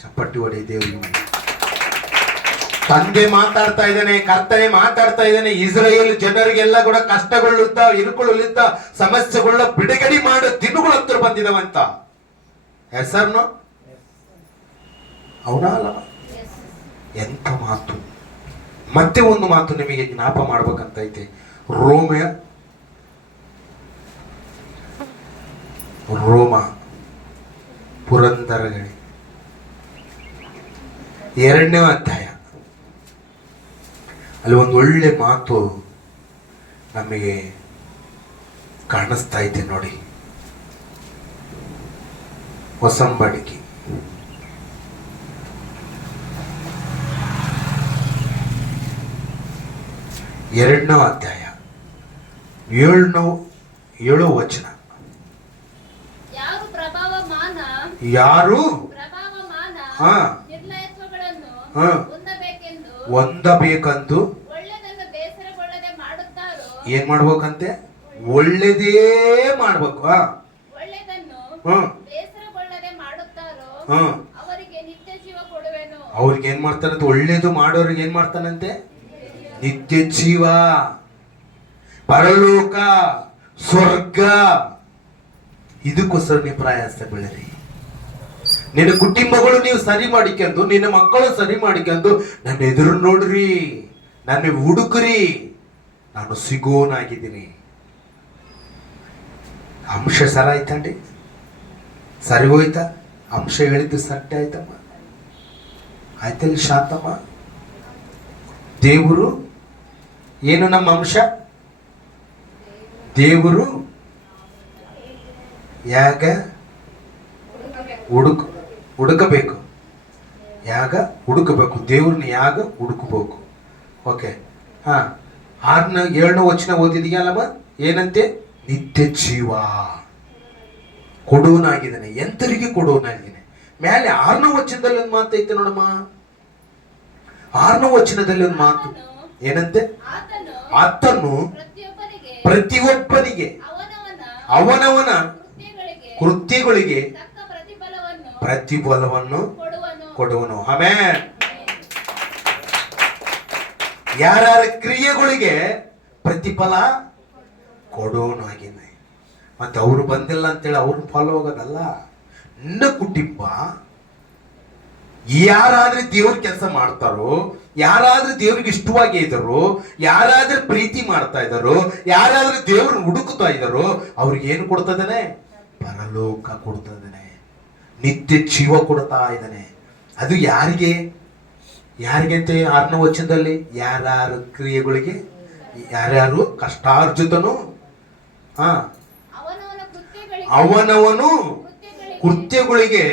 ಚಪ್ಪಟ್ಟಿ ಹೊಡೆ ದೇವರಿಗೆ. ತಂದೆ ಮಾತಾಡ್ತಾ ಇದ್ದಾನೆ, ಕರ್ತನೆ ಮಾತಾಡ್ತಾ ಇದ್ದಾನೆ. ಇಸ್ರಾಯೇಲ್ ಜನರಿಗೆಲ್ಲ ಕೂಡ ಕಷ್ಟಗೊಳ್ಳುತ್ತಾ, ಇರುಕೊಳ್ಳುತ್ತಾ, ಸಮಸ್ಯೆಗಳ ಬಿಡುಗಡೆ ಮಾಡೋ ದಿನಗಳು ಹತ್ರ ಬಂದಿದವಂತ. ಹೆಸರ್ನು ಅವನಲ್ಲ. ಎಂಥ ಮಾತು. ಮತ್ತೆ ಒಂದು ಮಾತು ನಿಮಗೆ ಜ್ಞಾಪ ಮಾಡ್ಬೇಕಂತೈತೆ. ರೋಮ ಪುರಂದರಗಳಿ 2ನೇ ಅಧ್ಯಾಯ. ಅಲ್ಲಿ ಒಂದು ಒಳ್ಳೆ ಮಾತು ನಮಗೆ ಕಾಣಿಸ್ತಾ ಇದೆ ನೋಡಿ. ಹೊಸಂಬಡಿಕೆ 2ನೇ ಅಧ್ಯಾಯ 7ನೇ ವಚನ. ಯಾರು ಹೊಂದಬೇಕಂದು ಏನ್ ಮಾಡ್ಬೇಕಂತೆ? ಒಳ್ಳೆದೇ ಮಾಡ್ಬೇಕು. ಅವ್ರಿಗೆ ಏನ್ ಮಾಡ್ತಾನಂತೆ? ಒಳ್ಳೇದು ಮಾಡೋರಿಗೆ ಏನ್ ಮಾಡ್ತಾನಂತೆ? ನಿತ್ಯ ಜೀವ. ಪರಲೋಕ, ಸ್ವರ್ಗ, ಇದಕ್ಕೋಸ್ಕರ ನೀವು ಪ್ರಯಾಸ ಬೀಳರಿ. ನಿನ್ನ ಕುಟುಂಬಗಳು ನೀವು ಸರಿ ಮಾಡಿಕೊಂಡು, ನಿನ್ನ ಮಕ್ಕಳು ಸರಿ ಮಾಡಿಕೊಂಡು ನನ್ನ ಎದುರು ನೋಡ್ರಿ, ನನ್ನ ಹುಡುಕ್ರಿ, ನಾನು ಸಿಗೋನಾಗಿದ್ದೀನಿ. ಅಂಶ ಸರ ಆಯ್ತಂಡಿ, ಸರಿ ಹೋಯ್ತಾ? ಅಂಶ ಹೇಳಿದ್ದು ಸಟ್ಟ ಆಯ್ತಮ್ಮ, ಆಯ್ತಲ್ಲಿ ಶಾಂತಮ್ಮ. ದೇವರು ಏನು ನಮ್ಮ ಅಂಶ? ದೇವರು ಯಾಗ ಹುಡುಕಬೇಕು, ಯಾಗ ಹುಡುಕಬೇಕು, ದೇವ್ರನ್ನ ಯಾಗ ಹುಡುಕಬೇಕು. ಓಕೆ, ಹಾ, 6ನೇ 7ನೇ ವಚನ ಓದಿದೆಯಲ್ಲಮ್ಮ, ಏನಂತೆ? ನಿತ್ಯ ಜೀವ ಕೊಡುವನಾಗಿದ್ದಾನೆ. ಎಂತರಿಗೆ ಕೊಡುವನಾಗಿದ್ದಾನೆ? ಮೇಲೆ 6ನೇ ವಚನದಲ್ಲಿ ಒಂದು ಮಾತು ಐತೆ ನೋಡಮ್ಮ. 6ನೇ ವಚನದಲ್ಲಿ ಒಂದು ಮಾತು ಏನಂತೆ? ಆತನು ಪ್ರತಿಯೊಬ್ಬನಿಗೆ ಅವನವನ ಕೃತ್ಯಗಳಿಗೆ ಪ್ರತಿಫಲವನ್ನು ಕೊಡುವನು. ಆಮೆನ್. ಯಾರ್ಯಾರ ಕ್ರಿಯೆಗಳಿಗೆ ಪ್ರತಿಫಲ ಕೊಡೋನು ಆಗಿದ್ದಾನೆ. ಮತ್ತೆ ಅವರು ಬಂದಿಲ್ಲ ಅಂತೇಳಿ ಅವ್ರನ್ನ ಫಾಲೋ ಹೋಗೋದಲ್ಲ. ನಿನ್ನ ಕುಟುಂಬ ಯಾರಾದ್ರೆ ದೇವ್ರ ಕೆಲಸ ಮಾಡ್ತಾರೋ, ಯಾರಾದ್ರೂ ದೇವ್ರಿಗೆ ಇಷ್ಟವಾಗಿ ಇದ್ದಾರೋ, ಯಾರಾದ್ರೂ ಪ್ರೀತಿ ಮಾಡ್ತಾ ಇದ್ದಾರೋ, ಯಾರಾದ್ರೂ ದೇವ್ರನ್ನ ಹುಡುಕ್ತಾ ಇದ್ದಾರೋ ಅವ್ರಿಗೆ ಏನು ಕೊಡ್ತಾ ಇದ್ದಾನೆ? ಪರಲೋಕ ಕೊಡ್ತಾ ಇದ್ದಾನೆ, ನಿತ್ಯ ಜೀವ ಕೊಡ್ತಾ ಇದ್ದಾನೆ. ಅದು ಯಾರಿಗೆ? ಯಾರಿಗಂತೆ 6ನೇ ವಚನದಲ್ಲಿ? ಯಾರ್ಯಾರ ಕ್ರಿಯೆಗಳಿಗೆ, ಯಾರ್ಯಾರು ಕಷ್ಟಾರ್ಜಿತನು ಅವನವನು ಕೃತ್ಯಗಳಿಗೆ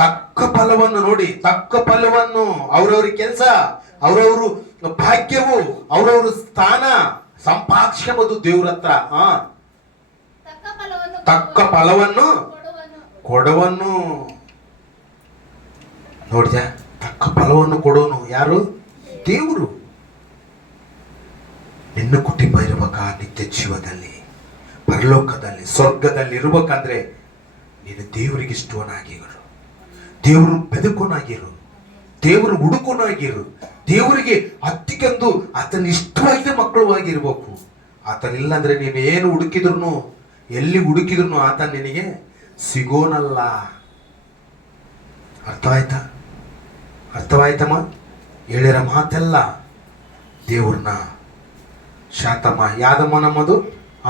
ತಕ್ಕ ಫಲವನ್ನು, ನೋಡಿ, ತಕ್ಕ ಫಲವನ್ನು, ಅವ್ರವ್ರ ಕೆಲಸ, ಅವ್ರವ್ರ ಭಾಗ್ಯವು, ಅವ್ರವ್ರ ಸ್ಥಾನ ಸಂಪಾದಿಸಬಹುದು ದೇವ್ರ ಹತ್ರ. ತಕ್ಕ ಫಲವನ್ನು ಕೊಡುವನು. ನೋಡಿದ? ತಕ್ಕ ಫಲವನ್ನು ಕೊಡೋನು ಯಾರು? ದೇವರು. ನಿನ್ನ ಕುಟುಂಬ ಇರಬೇಕಾ ನಿತ್ಯ ಜೀವದಲ್ಲಿ, ಪರಲೋಕದಲ್ಲಿ, ಸ್ವರ್ಗದಲ್ಲಿ ಇರ್ಬೇಕಂದ್ರೆ ನೀನು ದೇವರಿಗೆ ಇಷ್ಟವನಾಗಿರು, ದೇವರು ಬೆದಕೋನಾಗಿರು, ದೇವರು ಹುಡುಕೋನಾಗಿರು, ದೇವರಿಗೆ ಹತ್ತಿಕೊಂಡು ಆತನ ಇಷ್ಟವಾದ ಮಕ್ಕಳು ಆಗಿರ್ಬೇಕು. ಆತನಿಲ್ಲ ಅಂದ್ರೆ ನೀನು ಏನು ಹುಡುಕಿದ್ರು, ಎಲ್ಲಿ ಹುಡುಕಿದ್ರು ಆತ ನಿನಗೆ ಸಿಗೋನಲ್ಲ. ಅರ್ಥವಾಯ್ತಾ? ಅರ್ಥವಾಯ್ತಮ್ಮ? ಹೇಳಿರ ಮಾತೆಲ್ಲ ದೇವ್ರನ್ನ ಶಾಂತಮ್ಮ. ಯಾದಮ್ಮ ನಮ್ಮದು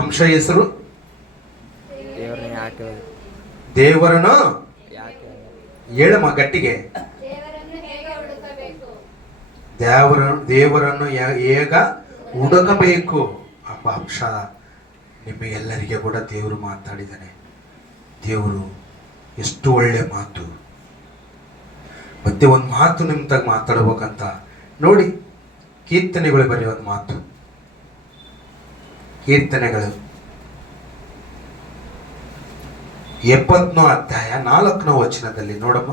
ಅಂಶ ಹೆಸರು? ದೇವರನ್ನು ಹೇಳಮ್ಮ ಗಟ್ಟಿಗೆ. ದೇವರನ್ನು ಹೇಗ ಹುಡುಕಬೇಕು ಎಂಬ ಅಂಶ ನಿಮಗೆಲ್ಲರಿಗೆ ಕೂಡ ದೇವರು ಮಾತಾಡಿದ್ದಾನೆ. ದೇವರು ಎಷ್ಟು ಒಳ್ಳೆ ಮಾತು. ಮತ್ತೆ ಒಂದು ಮಾತು ನಿಮ್ಮ ತಾಗ ಮಾತಾಡ್ಬೇಕಂತ ನೋಡಿ, ಕೀರ್ತನೆಗಳು ಬರೀ ಒಂದು ಮಾತು. ಕೀರ್ತನೆಗಳು 70ನೇ ಅಧ್ಯಾಯ 4ನೇ ವಚನದಲ್ಲಿ ನೋಡಮ್ಮ.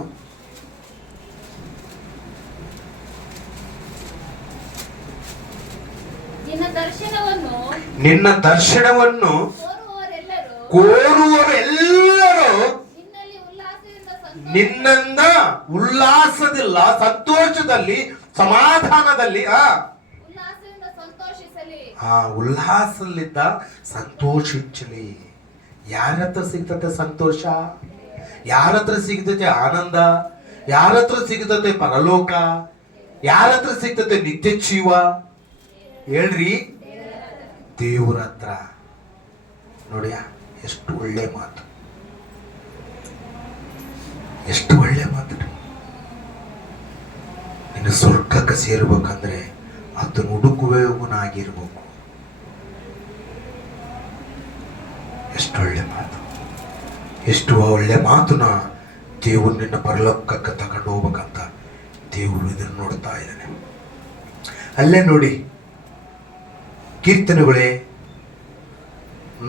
ನಿನ್ನ ದರ್ಶನವನ್ನು ಕೋರುವವರೆಲ್ಲರೂ ನಿನ್ನಿಂದ ಉಲ್ಲಾಸದಿಲ್ಲ, ಸಂತೋಷದಲ್ಲಿ, ಸಮಾಧಾನದಲ್ಲಿ ಉಲ್ಲಾಸಲ್ಲಿದ್ದ ಸಂತೋಷಿಸಲಿ. ಯಾರ ಹತ್ರ ಸಿಗ್ತತೆ ಸಂತೋಷ? ಯಾರ ಹತ್ರ ಸಿಗ್ತತೆ ಆನಂದ? ಯಾರ ಹತ್ರ ಸಿಗ್ತತೆ ಪರಲೋಕ? ಯಾರ ಹತ್ರ ಸಿಗ್ತತೆ ನಿತ್ಯ ಜೀವ? ಹೇಳ್ರಿ, ದೇವರ ಹತ್ರ. ನೋಡಿಯ ಎಷ್ಟು ಒಳ್ಳೆ ಮಾತು, ಎಷ್ಟು ಒಳ್ಳೆ ಮಾತು. ನಿನ್ನ ಸ್ವರ್ಗಕ್ಕೆ ಸೇರ್ಬೇಕಂದ್ರೆ ಅದನ್ನು ಹುಡುಕುವವನಾಗಿರ್ಬೇಕು. ಎಷ್ಟು ಒಳ್ಳೆ ಮಾತು, ಎಷ್ಟು ಒಳ್ಳೆ ಮಾತನ್ನ ದೇವರು ನಿನ್ನ ಪರಲೋಕಕ್ಕೆ ತಗೊಂಡು ಹೋಗ್ಬೇಕಂತ ದೇವರು ಇದನ್ನು ನೋಡ್ತಾ ಇದ್ದಾನೆ. ಅಲ್ಲೇ ನೋಡಿ, ಕೀರ್ತನೆಗಳೇ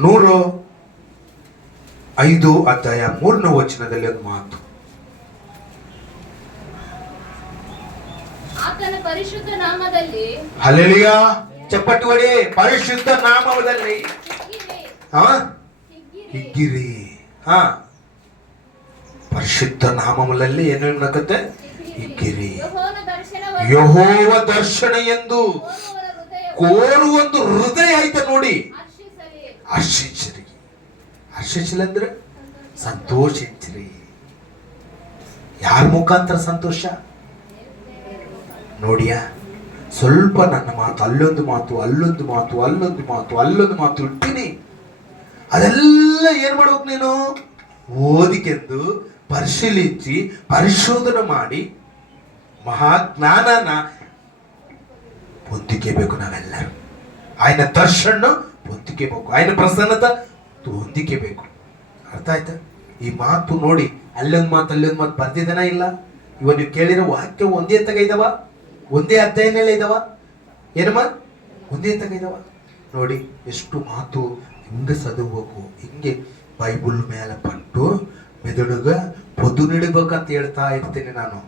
105 ಅಧ್ಯಾಯ 3ನೇ ವಚನದಲ್ಲಿ ಒಂದು ಮಾತು. ಆತನ ಪರಿಶುದ್ಧ ನಾಮದಲ್ಲಿ, ಹಲ್ಲೆಲೂಯಾ, ಚಪ್ಪಟ್ಟು ಹೊಡಿ. ಪರಿಶುದ್ಧ ನಾಮದಲ್ಲಿ ಹಿಗ್ಗಿರಿ. ಪರಿಶುದ್ಧ ನಾಮದಲ್ಲಿ ಏನೇನಕತ್ತೆ? ಹಿಗ್ಗಿರಿ. ಯೆಹೋವ ದರ್ಶನ ಎಂದು ಕೋರುವೊಂದು ಹೃದಯ ಐತೆ ನೋಡಿ. ಹರ್ಷಿಸಲಿ. ಹರ್ಷಿಸಿರಿ. ಹರ್ಷಿಸಲಿ ಅಂದ್ರೆ ಸಂತೋಷಿಸಿರಿ. ಯಾರ ಮುಖಾಂತರ ಸಂತೋಷ ನೋಡಿಯಾ? ಸ್ವಲ್ಪ ನನ್ನ ಮಾತು ಅಲ್ಲೊಂದು ಮಾತು ಅಲ್ಲೊಂದು ಮಾತು ಅಲ್ಲೊಂದು ಮಾತು ಅಲ್ಲೊಂದು ಮಾತು ಇಟ್ಟಿನಿ. ಅದೆಲ್ಲ ಏನ್ ಮಾಡ್ಬೇಕು ನೀನು? ಓದಿಕೆಂದು ಪರಿಶೀಲಿಸಿ ಪರಿಶೋಧನೆ ಮಾಡಿ ಮಹಾಜ್ಞಾನನ ಹೊಂದಿಕೆಬೇಕು. ನಾವೆಲ್ಲರೂ ఆయన ದರ್ಶನ ಹೊಂದಿಕೆಬೇಕು, ఆయన ಪ್ರಸನ್ನತ ಹೊಂದಿಕೆಬೇಕು. ಅರ್ಥ ಆಯ್ತಾ? ಈ ಮಾತು ನೋಡಿ, ಅಲ್ಲೊಂದು ಮಾತು ಬರ್ದಿದನ ಇಲ್ಲ. ಇವಾಗ ನೀವು ಕೇಳಿರೋ ವಾಕ್ಯ ಒಂದೇ ತಗ ಇದಾವ, ಒಂದೇ ಅಧ್ಯಾಯನೆಲ್ಲ ಇದಾವ. ಏನಮ್ಮ? ಒಂದೇ ತಗ ಇದಾವ ನೋಡಿ. ಎಷ್ಟು ಮಾತು ಹಿಂಗೆ ಸದಬೇಕು, ಹಿಂಗೆ ಬೈಬಲ್ ಮೇಲೆ ಪಟ್ಟು ಮೆದುಳುಗ ಪೊದು ನಿಡಬೇಕಂತ ಹೇಳ್ತಾ ಇರ್ತೀನಿ ನಾನು.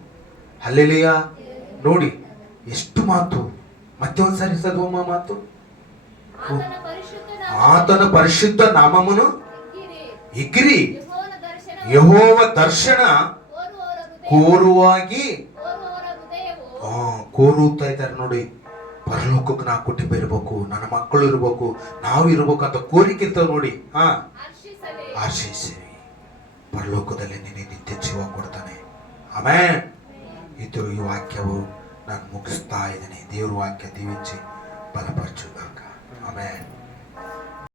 ಹಲ್ಲೆಲೂಯಾ. ನೋಡಿ ಎಷ್ಟು ಮಾತು. ಮತ್ತೆ ಒಂದ್ಸರಿ ಸದುವಮ್ಮ ಮಾತು. ಆತನ ಪರಿಶುದ್ಧ ನಾಮವನ್ನು ಹಿಗ್ಗಿರಿ. ಯೆಹೋವ ದರ್ಶನ ಕೋರುವಾಗಿ ಕೋರುತ್ತಾ ಇದ್ದಾರೆ ನೋಡಿ. ಪರಲೋಕಕ್ಕೆ ನಾ ಕುಟುಂಬ ಇರ್ಬೇಕು, ನನ್ನ ಮಕ್ಕಳು ಇರ್ಬೇಕು, ನಾವು ಇರ್ಬೇಕು ಅಂತ ಕೋರಿಕೆ ಇರ್ತಾವ ನೋಡಿ. ಆಶಿಸಿರಿ. ಪರಲೋಕದಲ್ಲಿ ನಿನಗೆ ನಿತ್ಯ ಜೀವ ಕೊಡ್ತಾನೆ. ಆಮೇನ್. ಇದು ಈ ವಾಕ್ಯವು ನಾನು ಮುಗಿಸ್ತಾ ಇದ್ದೀನಿ. ದೇವ್ರ ವಾಕ್ಯ ದೀವಿಂಚಿ ಬಲಪರಚು. ಆಮೇನ್.